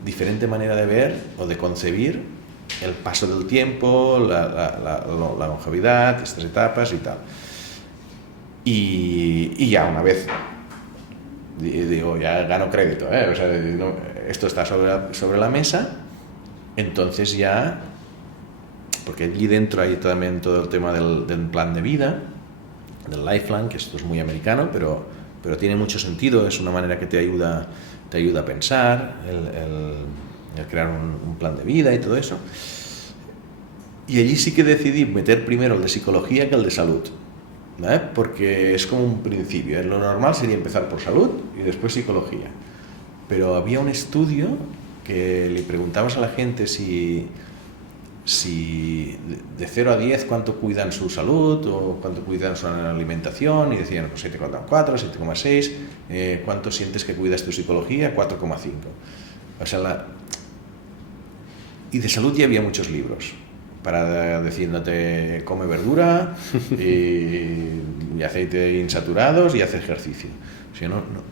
diferente manera de ver o de concebir el paso del tiempo, la longevidad, estas etapas y tal. Y ya una vez, digo, ya gano crédito, o sea, esto está sobre la mesa, entonces ya, porque allí dentro hay también todo el tema del plan de vida, del lifeline, que esto es muy americano, pero tiene mucho sentido, es una manera que te ayuda a pensar, el crear un plan de vida y todo eso. Y allí sí que decidí meter primero el de psicología que el de salud. ¿vale? Porque es como un principio. Lo normal sería empezar por salud y después psicología. Pero había un estudio que le preguntabas a la gente si de 0 a 10 cuánto cuidan su salud o cuánto cuidan su alimentación, y decían pues 7,4, 7,6, cuánto sientes que cuidas tu psicología, 4,5. O sea, y de salud ya había muchos libros para diciéndote come verdura y aceite insaturados y hace ejercicio. O sea,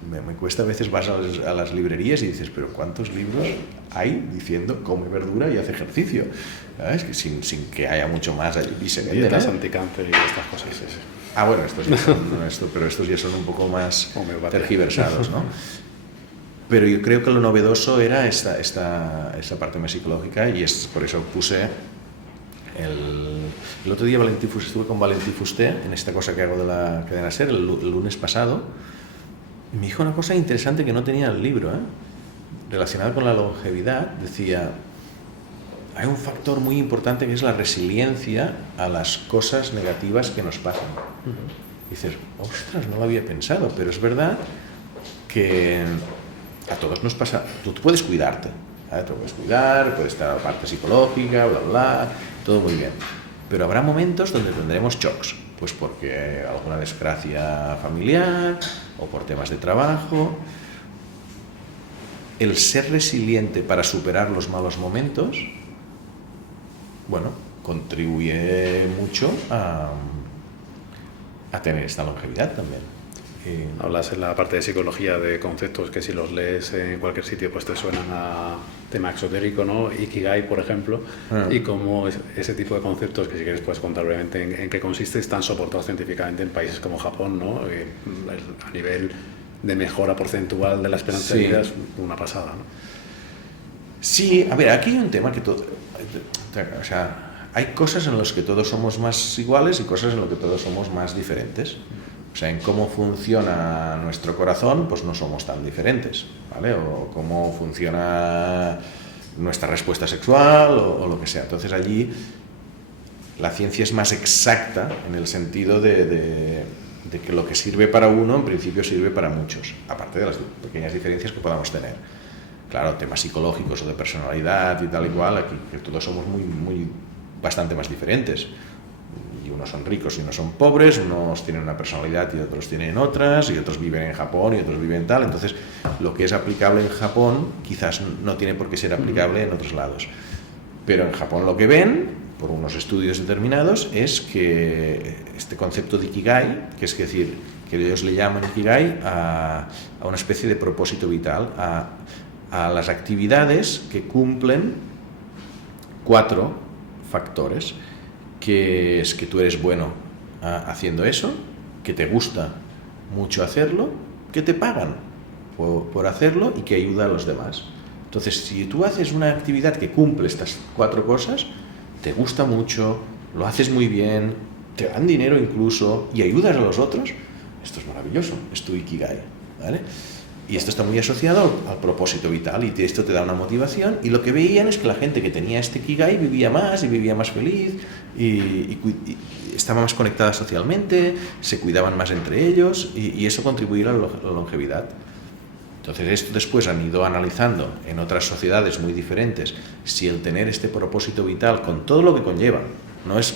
me cuesta a veces, vas a las librerías y dices, pero ¿cuántos libros hay diciendo come verdura y hace ejercicio? ¿Sabes? Que sin que haya mucho más allí y se vende, dietas ¿no? anticáncer y estas cosas. Sí. Ah, bueno, pero estos ya son un poco más tergiversados, ¿no? Pero yo creo que lo novedoso era esta parte más psicológica, y es por eso puse el otro día estuve con Valentí Fuster en esta cosa que hago de la cadena SER el lunes pasado. Me dijo una cosa interesante que no tenía en el libro, relacionada con la longevidad. Decía, hay un factor muy importante que es la resiliencia a las cosas negativas que nos pasan. Dices, ostras, no lo había pensado, pero es verdad que a todos nos pasa. Tú puedes cuidarte, te puedes cuidar, puede estar la parte psicológica, bla, bla, todo muy bien. Pero habrá momentos donde tendremos shocks, pues porque alguna desgracia familiar o por temas de trabajo. El ser resiliente para superar los malos momentos, bueno, contribuye mucho a tener esta longevidad también. Hablas en la parte de psicología de conceptos que si los lees en cualquier sitio pues te suenan a tema exotérico, ¿no? Ikigai, por ejemplo, y cómo ese tipo de conceptos, que si quieres puedes contar brevemente en qué consiste, están soportados científicamente en países como Japón, ¿no? A nivel de mejora porcentual de la esperanza de vida es una pasada, ¿no? Sí, a ver, aquí hay un tema que todo, o sea, hay cosas en las que todos somos más iguales y cosas en las que todos somos más diferentes. O sea, en cómo funciona nuestro corazón, pues no somos tan diferentes, ¿vale? O cómo funciona nuestra respuesta sexual o lo que sea. Entonces allí la ciencia es más exacta en el sentido de que lo que sirve para uno en principio sirve para muchos, aparte de las pequeñas diferencias que podamos tener. Claro, temas psicológicos o de personalidad y tal y cual, aquí que todos somos bastante más diferentes. Y unos son ricos y unos son pobres, unos tienen una personalidad y otros tienen otras, y otros viven en Japón y otros viven tal. Entonces, lo que es aplicable en Japón quizás no tiene por qué ser aplicable en otros lados. Pero en Japón lo que ven, por unos estudios determinados, es que este concepto de Ikigai, que es decir, que ellos le llaman Ikigai a una especie de propósito vital, a las actividades que cumplen 4 factores, que es que tú eres bueno haciendo eso, que te gusta mucho hacerlo, que te pagan por hacerlo y que ayuda a los demás. Entonces, si tú haces una actividad que cumple estas 4 cosas, te gusta mucho, lo haces muy bien, te dan dinero incluso y ayudas a los otros, esto es maravilloso, es tu Ikigai, ¿vale? Y esto está muy asociado al propósito vital, y esto te da una motivación. Y lo que veían es que la gente que tenía este Ikigai vivía más y vivía más feliz y estaba más conectada socialmente, se cuidaban más entre ellos, y eso contribuía a la longevidad. Entonces esto después han ido analizando en otras sociedades muy diferentes si el tener este propósito vital con todo lo que conlleva,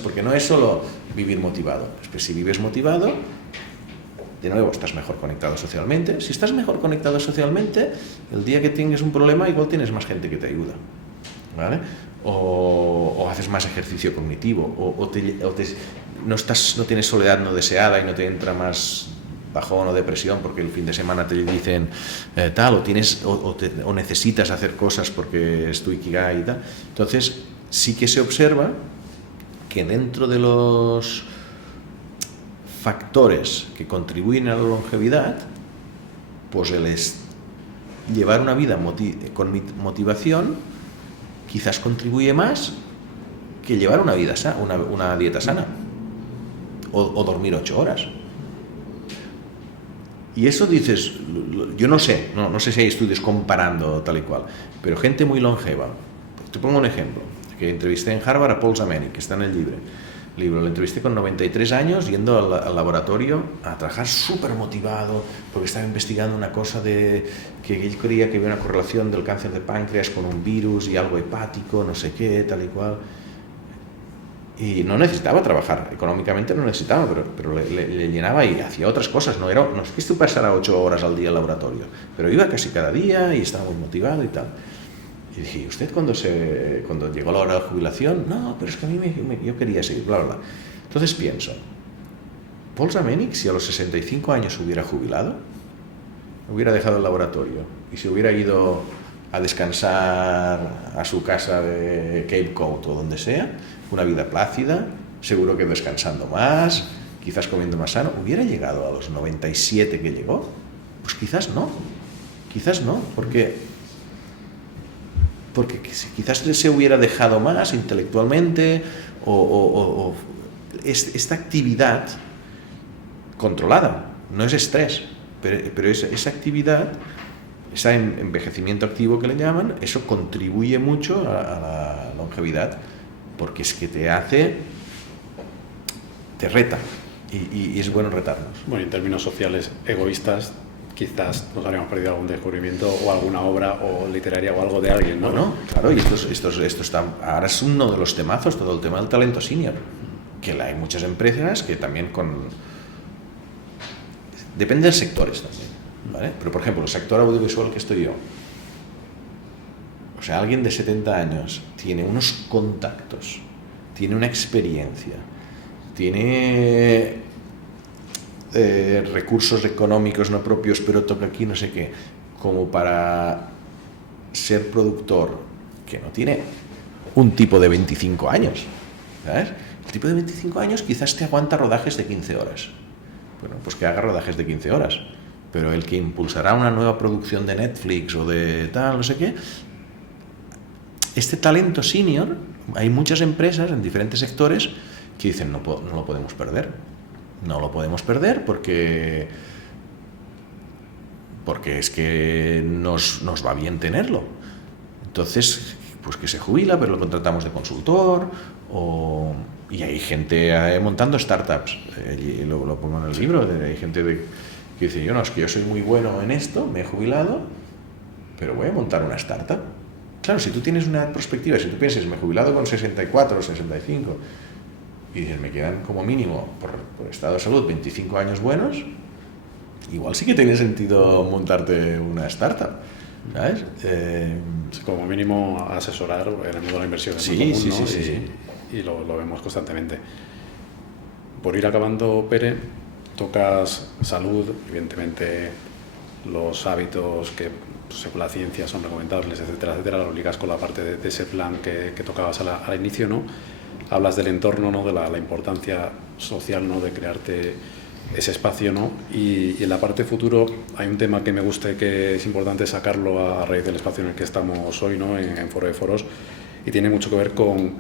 porque no es solo vivir motivado, es que si vives motivado, de nuevo, estás mejor conectado socialmente. Si estás mejor conectado socialmente, el día que tienes un problema, igual tienes más gente que te ayuda, ¿vale? O haces más ejercicio cognitivo, no tienes soledad no deseada y no te entra más bajón o depresión porque el fin de semana te dicen tal, o necesitas hacer cosas porque es tu Ikigai y tal. Entonces, sí que se observa que dentro de los factores que contribuyen a la longevidad, pues llevar una vida con motivación quizás contribuye más que llevar una vida una dieta sana o dormir 8 horas. Y eso dices, yo no sé si hay estudios comparando tal y cual, pero gente muy longeva, te pongo un ejemplo, que entrevisté en Harvard a Paul Zameni, que está en el libro. libro. Lo entrevisté con 93 años, yendo al laboratorio a trabajar súper motivado, porque estaba investigando una cosa que él creía que había una correlación del cáncer de páncreas con un virus y algo hepático, no sé qué, tal y cual. Y no necesitaba trabajar, económicamente no necesitaba, pero le llenaba y hacía otras cosas. No es que esto pasara 8 horas al día al laboratorio, pero iba casi cada día y estaba muy motivado y tal. Y dije, ¿usted cuando llegó la hora de jubilación? No, pero es que a mí yo quería seguir, bla, bla, bla. Entonces pienso, Paul Zamenhof, si a los 65 años hubiera jubilado, hubiera dejado el laboratorio y se hubiera ido a descansar a su casa de Cape Cod o donde sea, una vida plácida, seguro que descansando más, quizás comiendo más sano, ¿hubiera llegado a los 97 que llegó? Pues quizás no, porque quizás se hubiera dejado más intelectualmente o esta actividad controlada, no es estrés, pero esa actividad, ese envejecimiento activo que le llaman, eso contribuye mucho a la longevidad, porque es que te reta y es bueno retarnos. Bueno, en términos sociales egoístas, quizás nos habríamos perdido algún descubrimiento o alguna obra o literaria o algo de alguien, ¿no? Bueno, claro, y esto está, ahora es uno de los temazos, todo el tema del talento senior, que hay muchas empresas que también depende de sectores también, ¿vale? Pero, por ejemplo, el sector audiovisual que estoy yo, o sea, alguien de 70 años tiene unos contactos, tiene una experiencia, tiene recursos económicos no propios, pero toca aquí no sé qué, como para ser productor, que no tiene un tipo de 25 años, ¿sabes? El tipo de 25 años quizás te aguanta rodajes de 15 horas. Bueno, pues que haga rodajes de 15 horas. Pero el que impulsará una nueva producción de Netflix o de tal, no sé qué, este talento senior, hay muchas empresas en diferentes sectores que dicen no lo podemos perder. No lo podemos perder porque es que nos va bien tenerlo. Entonces, pues que se jubila, pero lo contratamos de consultor, y hay gente montando startups, y lo pongo en el libro, hay gente que dice, es que yo soy muy bueno en esto, me he jubilado, pero voy a montar una startup. Claro, si tú tienes una perspectiva, si tú piensas, me he jubilado con 64 o 65, y dices, me quedan como mínimo, por estado de salud, 25 años buenos, igual sí que tiene sentido montarte una startup, ¿sabes? Como mínimo asesorar en el mundo de la inversión. Sí. Y lo vemos constantemente. Por ir acabando, Pere, tocas salud, evidentemente los hábitos que según la ciencia son recomendables, etcétera, etcétera, lo ligas con la parte de ese plan que tocabas al inicio, ¿no? Hablas del entorno, ¿no? De la importancia social, ¿no? De crearte ese espacio, ¿no? Y en la parte futuro hay un tema que me gusta y que es importante sacarlo a raíz del espacio en el que estamos hoy, ¿no? En Foro de Foros, y tiene mucho que ver con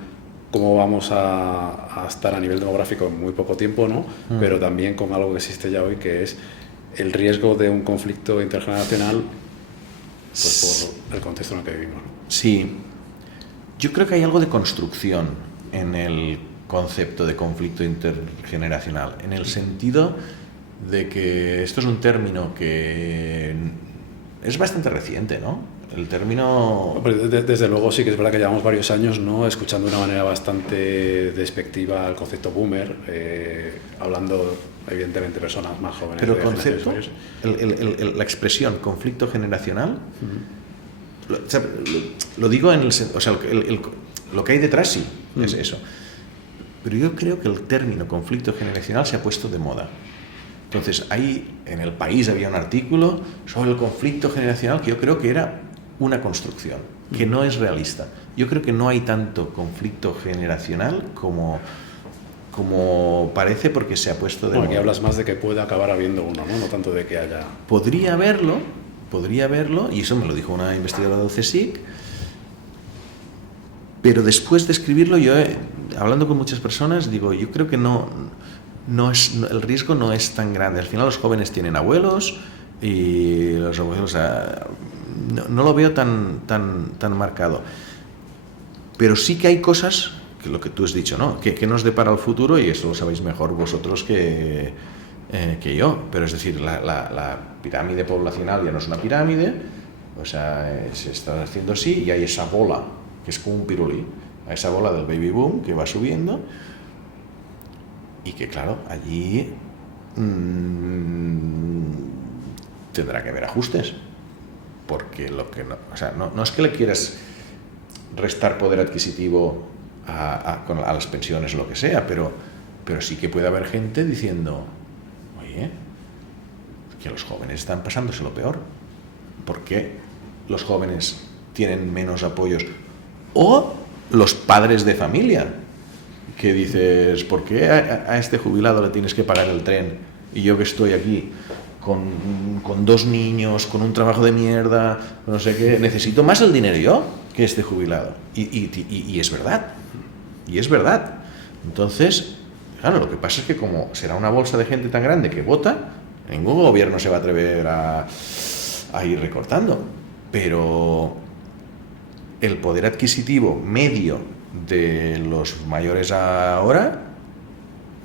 cómo vamos a estar a nivel demográfico en muy poco tiempo, ¿no? Pero también con algo que existe ya hoy, que es el riesgo de un conflicto intergeneracional, pues por el contexto en el que vivimos, ¿no? Sí, yo creo que hay algo de construcción en el concepto de conflicto intergeneracional, en el sentido de que esto es un término que es bastante reciente, ¿no? El término... Desde luego sí que es verdad que llevamos varios años, ¿no? Escuchando de una manera bastante despectiva el concepto boomer, hablando evidentemente personas más jóvenes. Pero el concepto, la expresión conflicto generacional, lo digo en el... O sea, lo que hay detrás sí, es eso. Pero yo creo que el término conflicto generacional se ha puesto de moda. Entonces, ahí en El País había un artículo sobre el conflicto generacional que yo creo que era una construcción, que no es realista. Yo creo que no hay tanto conflicto generacional como parece, porque se ha puesto de moda. Aquí hablas más de que puede acabar habiendo uno, ¿no? No tanto de que haya... Podría haberlo, y eso me lo dijo una investigadora del CSIC, pero después de escribirlo, yo, hablando con muchas personas, digo, yo creo que el riesgo no es tan grande. Al final los jóvenes tienen abuelos y los abuelos, no lo veo tan marcado. Pero sí que hay cosas lo que tú has dicho, ¿no? ¿Qué nos depara el futuro? Y eso lo sabéis mejor vosotros que yo. Pero es decir, la pirámide poblacional ya no es una pirámide, o sea, se está haciendo así, y hay esa bola, que es como un pirulí, a esa bola del baby boom que va subiendo, y que claro, allí tendrá que haber ajustes, porque lo que no, o sea, no es que le quieras restar poder adquisitivo a las pensiones o lo que sea, pero sí que puede haber gente diciendo, oye, que los jóvenes están pasándose lo peor. ¿Por qué los jóvenes tienen menos apoyos? O los padres de familia, que dices, ¿por qué a este jubilado le tienes que pagar el tren y yo que estoy aquí con 2 niños, con un trabajo de mierda, no sé qué, necesito más el dinero yo que este jubilado? Y es verdad, Entonces, claro, lo que pasa es que como será una bolsa de gente tan grande que vota, ningún gobierno se va a atrever a ir recortando, pero el poder adquisitivo medio de los mayores ahora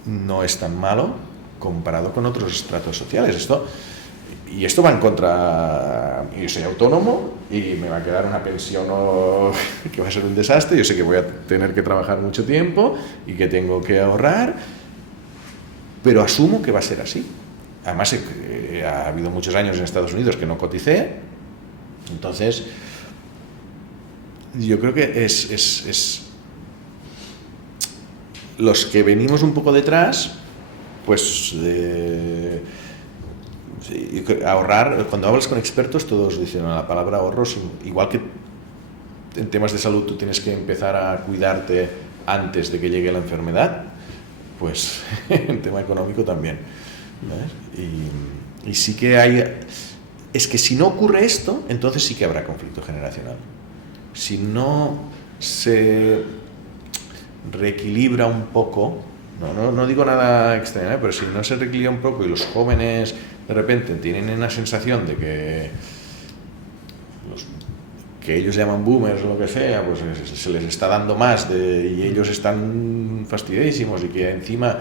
no es tan malo comparado con otros estratos sociales. Esto va en contra. Yo soy autónomo y me va a quedar una pensión que va a ser un desastre. Yo sé que voy a tener que trabajar mucho tiempo y que tengo que ahorrar, pero asumo que va a ser así. Además, ha habido muchos años en Estados Unidos que no coticé, entonces yo creo que es los que venimos un poco detrás, pues ahorrar. Cuando hablas con expertos, todos dicen la palabra ahorro, igual que en temas de salud tú tienes que empezar a cuidarte antes de que llegue la enfermedad, pues en tema económico también, ¿ves? Y sí que es que si no ocurre esto, entonces sí que habrá conflicto generacional. Si no se reequilibra un poco, no digo nada extraño, pero si no se reequilibra un poco y los jóvenes de repente tienen una sensación de que ellos llaman boomers o lo que sea, pues se les está dando más y ellos están fastidiadísimos, y que encima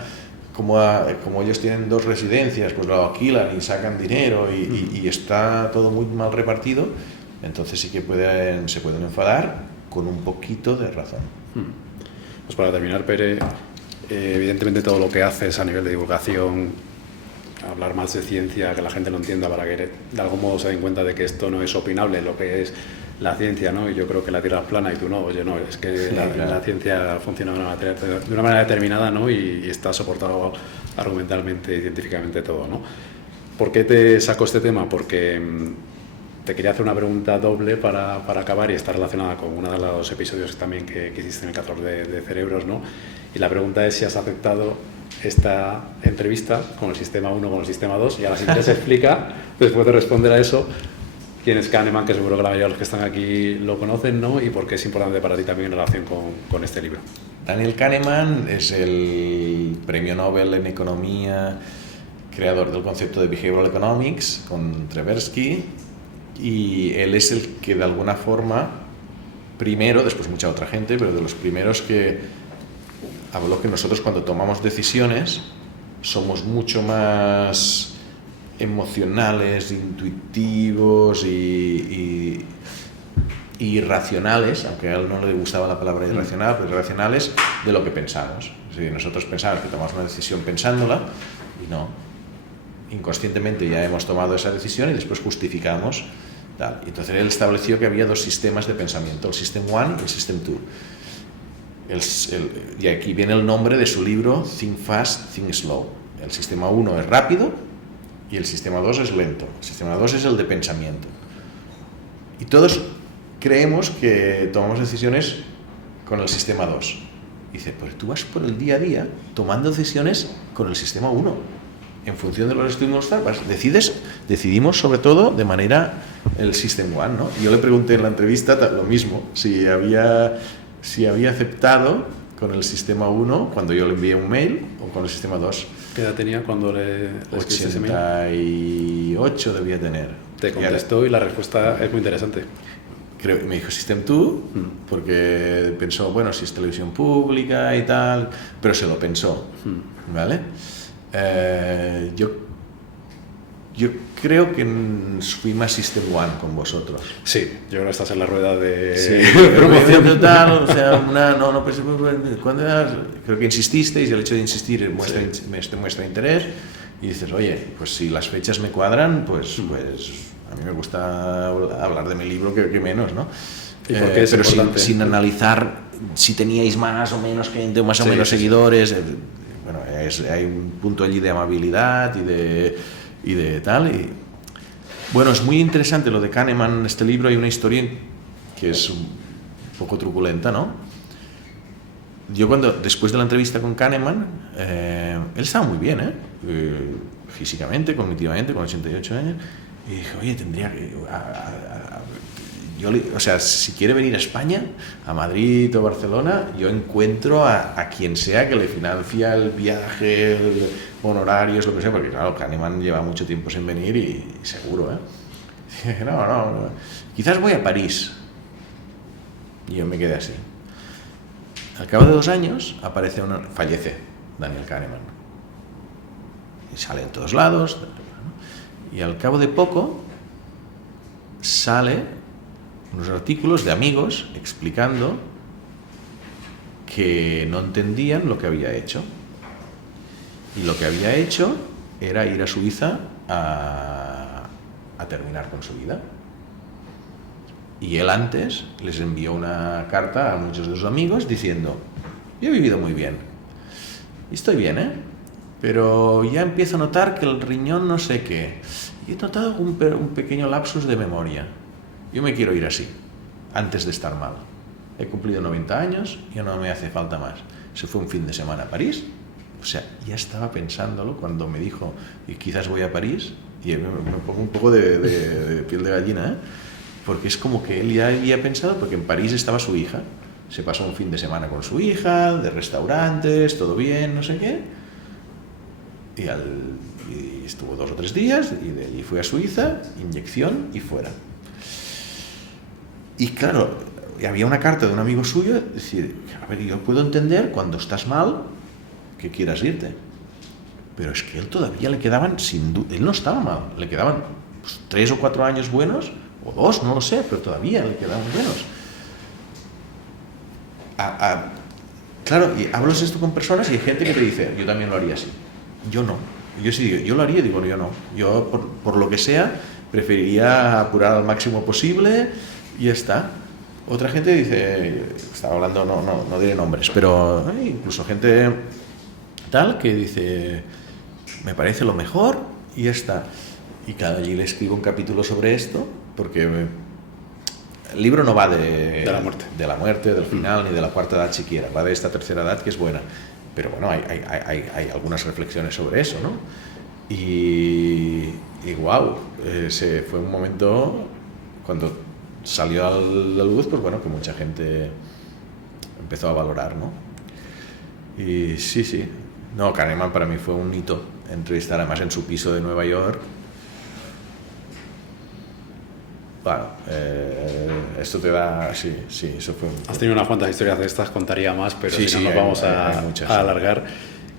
como ellos tienen 2 residencias, pues lo alquilan y sacan dinero y está todo muy mal repartido, entonces sí que se pueden enfadar con un poquito de razón. Pues para terminar, Pere, evidentemente todo lo que haces a nivel de divulgación, hablar más de ciencia, que la gente lo entienda, para que de algún modo se den cuenta de que esto no es opinable, lo que es la ciencia, ¿no? Y yo creo que la Tierra es plana y tú no, oye, no, es que sí, claro. La ciencia funciona de una manera determinada, ¿no? Y está soportado argumentalmente y científicamente todo, ¿no? ¿Por qué te saco este tema? Porque te quería hacer una pregunta doble para acabar, y está relacionada con uno de los episodios también que hiciste en el Cazador de Cerebros, ¿no? Y la pregunta es si has aceptado esta entrevista con el sistema 1 o con el sistema 2, y ahora si quieres explica, después de responder a eso, quién es Kahneman, que seguro que la mayoría de los que están aquí lo conocen, ¿no? Y por qué es importante para ti también en relación con este libro. Daniel Kahneman es el premio Nobel en Economía, creador del concepto de Behavioral Economics con Tversky, y él es el que de alguna forma, primero, después mucha otra gente, pero de los primeros que habló que nosotros cuando tomamos decisiones somos mucho más emocionales, intuitivos y irracionales, aunque a él no le gustaba la palabra irracional, pero irracionales de lo que pensamos. Es decir, nosotros pensamos que tomamos una decisión pensándola, y no. Inconscientemente ya hemos tomado esa decisión y después justificamos tal. Y entonces él estableció que había 2 sistemas de pensamiento, el System 1 y el System 2. Y aquí viene el nombre de su libro Think Fast, Think Slow. El sistema 1 es rápido y el sistema 2 es lento. El sistema 2 es el de pensamiento. Y todos creemos que tomamos decisiones con el sistema 2. Y dice, pues tú vas por el día a día tomando decisiones con el sistema 1. En función de los estímulos, decidimos sobre todo de manera el System 1, ¿no? Yo le pregunté en la entrevista lo mismo, si había aceptado con el sistema 1 cuando yo le envié un mail, o con el sistema 2. ¿Qué edad tenía cuando le escribiste ese mail? 88 debía tener. Te contestó y la respuesta es muy interesante. me dijo System 2, porque pensó, bueno, si es televisión pública y tal, pero se lo pensó, ¿vale? Yo creo que fui más System 1 con vosotros. Sí, yo creo que estás en la rueda de promoción total, o sea, cuando creo que insististeis y el hecho de insistir muestra interés y dices, oye, pues si las fechas me cuadran, pues a mí me gusta hablar de mi libro que menos, ¿no? ¿Y por qué es pero importante? sin analizar si teníais más o menos gente o más o menos seguidores. Bueno, hay un punto allí de amabilidad y de tal. Y, bueno, es muy interesante lo de Kahneman en este libro. Hay una historia que es un poco truculenta, ¿no? Yo después de la entrevista con Kahneman, él estaba muy bien, físicamente, cognitivamente, con 88 años, y dije, oye, tendría que... o sea, si quiere venir a España, a Madrid o Barcelona, yo encuentro a quien sea que le financia el viaje, honorarios, lo que sea, porque claro, Kahneman lleva mucho tiempo sin venir y seguro, Dije, no, quizás voy a París. Y yo me quedé así. Al cabo de 2 años fallece Daniel Kahneman. Y sale en todos lados. Y al cabo de poco sale unos artículos de amigos explicando que no entendían lo que había hecho. Y lo que había hecho era ir a Suiza a terminar con su vida. Y él antes les envió una carta a muchos de sus amigos diciendo, yo he vivido muy bien, y estoy bien, pero ya empiezo a notar que el riñón no sé qué, y he notado un pequeño lapsus de memoria, yo me quiero ir así, antes de estar mal. He cumplido 90 años, ya no me hace falta más. Se fue un fin de semana a París, o sea, ya estaba pensándolo cuando me dijo, y quizás voy a París, y me pongo un poco de piel de gallina, porque es como que él ya había pensado, porque en París estaba su hija, se pasó un fin de semana con su hija, de restaurantes, todo bien, no sé qué, y estuvo 2 o 3 días, y de allí fue a Suiza, inyección y fuera. Y claro, había una carta de un amigo suyo, decir, a ver, yo puedo entender cuando estás mal que quieras irte, pero es que él todavía le quedaban, él no estaba mal, le quedaban 3 o 4 años buenos, o 2, no lo sé, pero todavía le quedaban buenos. Claro, y hablas esto con personas y hay gente que te dice, yo también lo haría así. Yo no. Yo sí digo, yo lo haría, digo, yo no. Yo, por lo que sea, preferiría apurar al máximo posible y ya está. Otra gente dice, estaba hablando, no diré nombres, pero incluso gente tal que dice, me parece lo mejor y ya está. Y claro, allí le escribo un capítulo sobre esto, porque el libro no va de la muerte, del final, ni de la cuarta edad siquiera, va de esta tercera edad que es buena. Pero bueno, hay algunas reflexiones sobre eso, ¿no? Y wow, fue un momento cuando salió a la luz, pues bueno, que mucha gente empezó a valorar, ¿no? Y sí. No, Kahneman para mí fue un hito, entrevistar además en su piso de Nueva York. Bueno, esto te da... Sí, eso fue... Has tenido unas cuantas historias de estas, contaría más, pero si no nos vamos a alargar.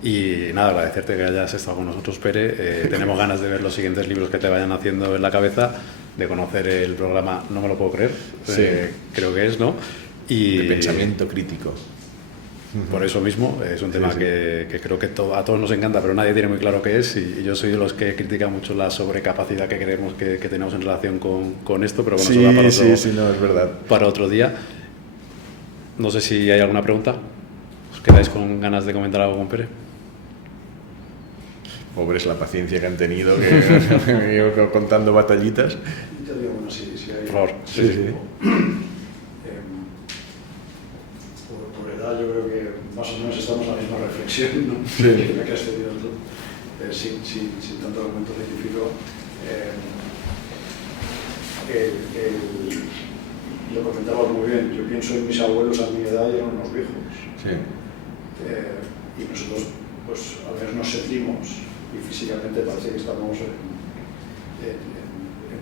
Y nada, agradecerte que hayas estado con nosotros, Pere. Tenemos ganas de ver los siguientes libros que te vayan haciendo en la cabeza, de conocer el programa No me lo puedo creer, creo que es, ¿no? Y de pensamiento crítico. Por eso mismo, es un tema que creo que a todos nos encanta, pero nadie tiene muy claro qué es, y yo soy de los que critica mucho la sobrecapacidad que creemos que tenemos en relación con esto, pero bueno, eso da para es verdad. Para otro día. No sé si hay alguna pregunta. ¿Os quedáis con ganas de comentar algo con Pere? Pobres la paciencia que han tenido, que contando batallitas. Yo digo, bueno, sí hay... Por favor. Sí. Por edad yo creo que más o menos estamos en la misma reflexión, ¿no? Sí. Que has tenido tú, sin tanto argumento científico. Lo comentabas muy bien, yo pienso en mis abuelos a mi edad y eran unos viejos. Sí. Y nosotros, pues, a veces nos sentimos y físicamente parece que estamos en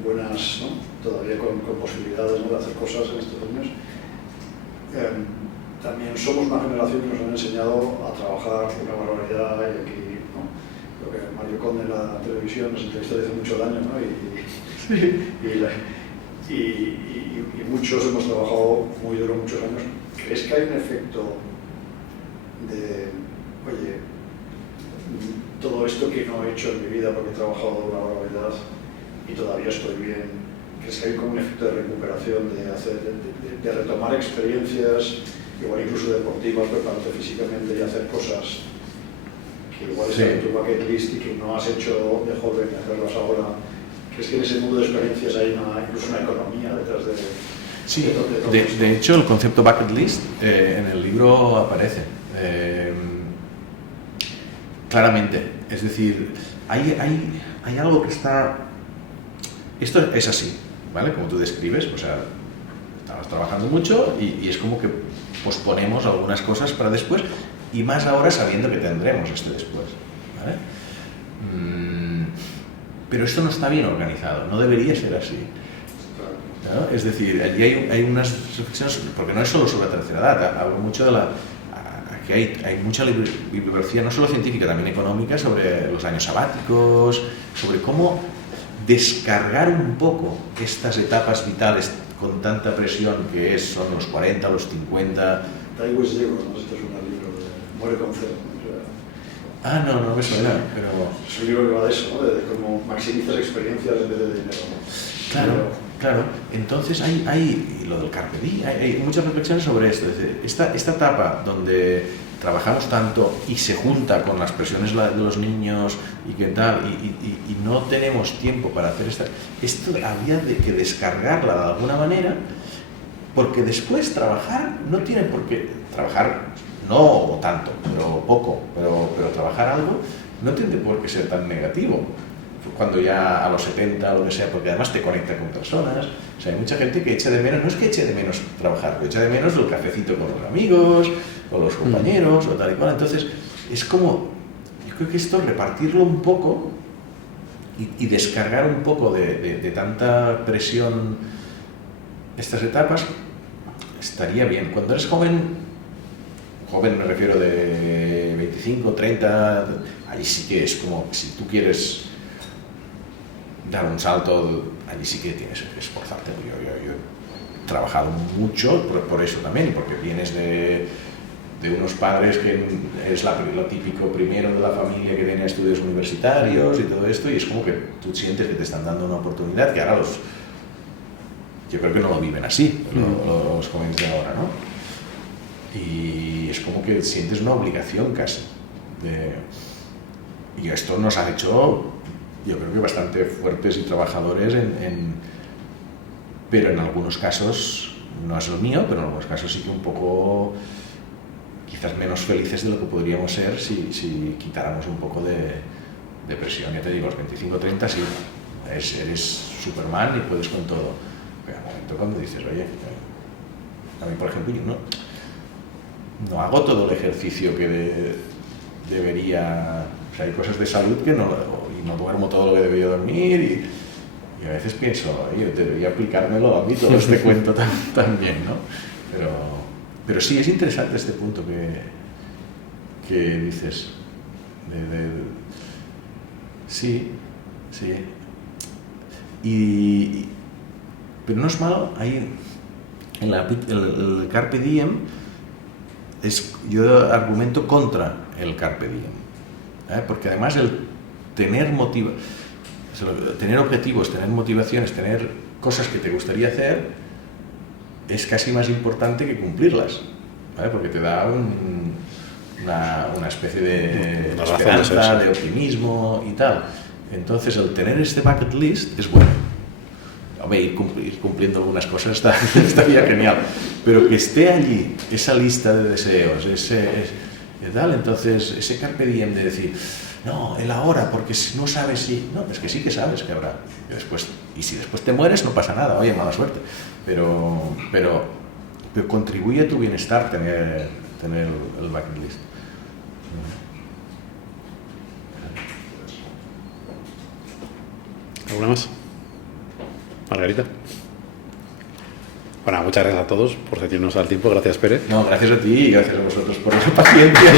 buenas, ¿no? Todavía con posibilidades, ¿no?, de hacer cosas en estos años. También somos una generación que nos han enseñado a trabajar una barbaridad y aquí, ¿no? Lo que Mario Conde en la televisión nos entrevistó hace mucho daño, ¿no? Y muchos hemos trabajado muy duro muchos años. ¿Crees que hay un efecto de, oye, todo esto que no he hecho en mi vida porque he trabajado una barbaridad y todavía estoy bien? ¿Crees que hay como un efecto de recuperación, de retomar experiencias, igual incluso deportivas, prepararte físicamente y hacer cosas que igual están en tu bucket list y que no has hecho de joven y hacerlas ahora? ¿Crees que en ese mundo de experiencias hay incluso una economía detrás de...? Sí, de hecho el concepto bucket list en el libro aparece claramente. Es decir, hay algo que está... Esto es así, ¿vale? Como tú describes, o sea, estabas trabajando mucho y es como que posponemos algunas cosas para después, y más ahora sabiendo que tendremos este después, ¿vale? Pero esto no está bien organizado, no debería ser así, ¿no? Es decir, allí hay unas reflexiones, porque no es solo sobre la tercera edad, hablo mucho de que hay mucha bibliografía, no solo científica, también económica, sobre los años sabáticos, sobre cómo descargar un poco estas etapas vitales con tanta presión que son los 40, los 50. Ty West Diego, no sé si te suena el libro de Muere con cero. No me suena, pero... Es un libro que va de eso, ¿no? De cómo maximizas experiencias en vez de dinero. Claro. Entonces hay lo del Carpe Diem, hay muchas reflexiones sobre esto. Es decir, esta etapa donde trabajamos tanto y se junta con las presiones de los niños y qué tal, y no tenemos tiempo para hacer esto había que descargarla de alguna manera, porque después trabajar no tiene por qué trabajar, no tanto, pero poco, pero trabajar algo no tiene por qué ser tan negativo cuando ya a los 70 o lo que sea, porque además te conecta con personas. O sea, hay mucha gente que echa de menos, no es que eche de menos trabajar, pero echa de menos el cafecito con los amigos o los compañeros o tal y cual. Entonces es como, yo creo que esto, repartirlo un poco y descargar un poco de tanta presión estas etapas estaría bien. Cuando eres joven me refiero de 25, 30, ahí sí que es como, si tú quieres dar un salto, allí sí que tienes que esforzarte. Yo he trabajado mucho por eso también, y porque vienes de unos padres que es lo típico primero de la familia que tiene estudios universitarios y todo esto, y es como que tú sientes que te están dando una oportunidad que ahora yo creo que no lo viven así, los jóvenes de ahora, ¿no? Y es como que sientes una obligación casi. Y esto nos ha hecho, yo creo que bastante fuertes y trabajadores, pero en algunos casos, no es lo mío, pero en algunos casos sí que un poco, quizás menos felices de lo que podríamos ser si quitáramos un poco de presión. Ya te digo, los 25-30 sí, eres Superman y puedes con todo. Pero al momento cuando dices, oye, a mí por ejemplo, yo no hago todo el ejercicio que debería. O sea, hay cosas de salud que no duermo todo lo que debería dormir, y a veces pienso, oye, debería aplicármelo a mí todo este cuento también, ¿no? Pero sí, es interesante este punto que dices. Sí. Pero no es malo. El Carpe Diem, yo argumento contra el Carpe Diem, porque además el tener objetivos, tener motivaciones, tener cosas que te gustaría hacer es casi más importante que cumplirlas, ¿vale? Porque te da una especie de esperanza, de optimismo y tal. Entonces el tener este bucket list es bueno. Hombre, ir cumpliendo algunas cosas estaría genial, pero que esté allí esa lista de deseos, tal, entonces ese Carpe Diem de decir, no, el ahora, porque no sabes si... No, es que sí que sabes que habrá. Y si después te mueres no pasa nada, oye, mala suerte. Pero contribuye a tu bienestar tener el bucket list. ¿Alguna más? Margarita. Bueno, muchas gracias a todos por seguirnos al tiempo. Gracias, Pere. No, gracias a ti y gracias a vosotros por la paciencia.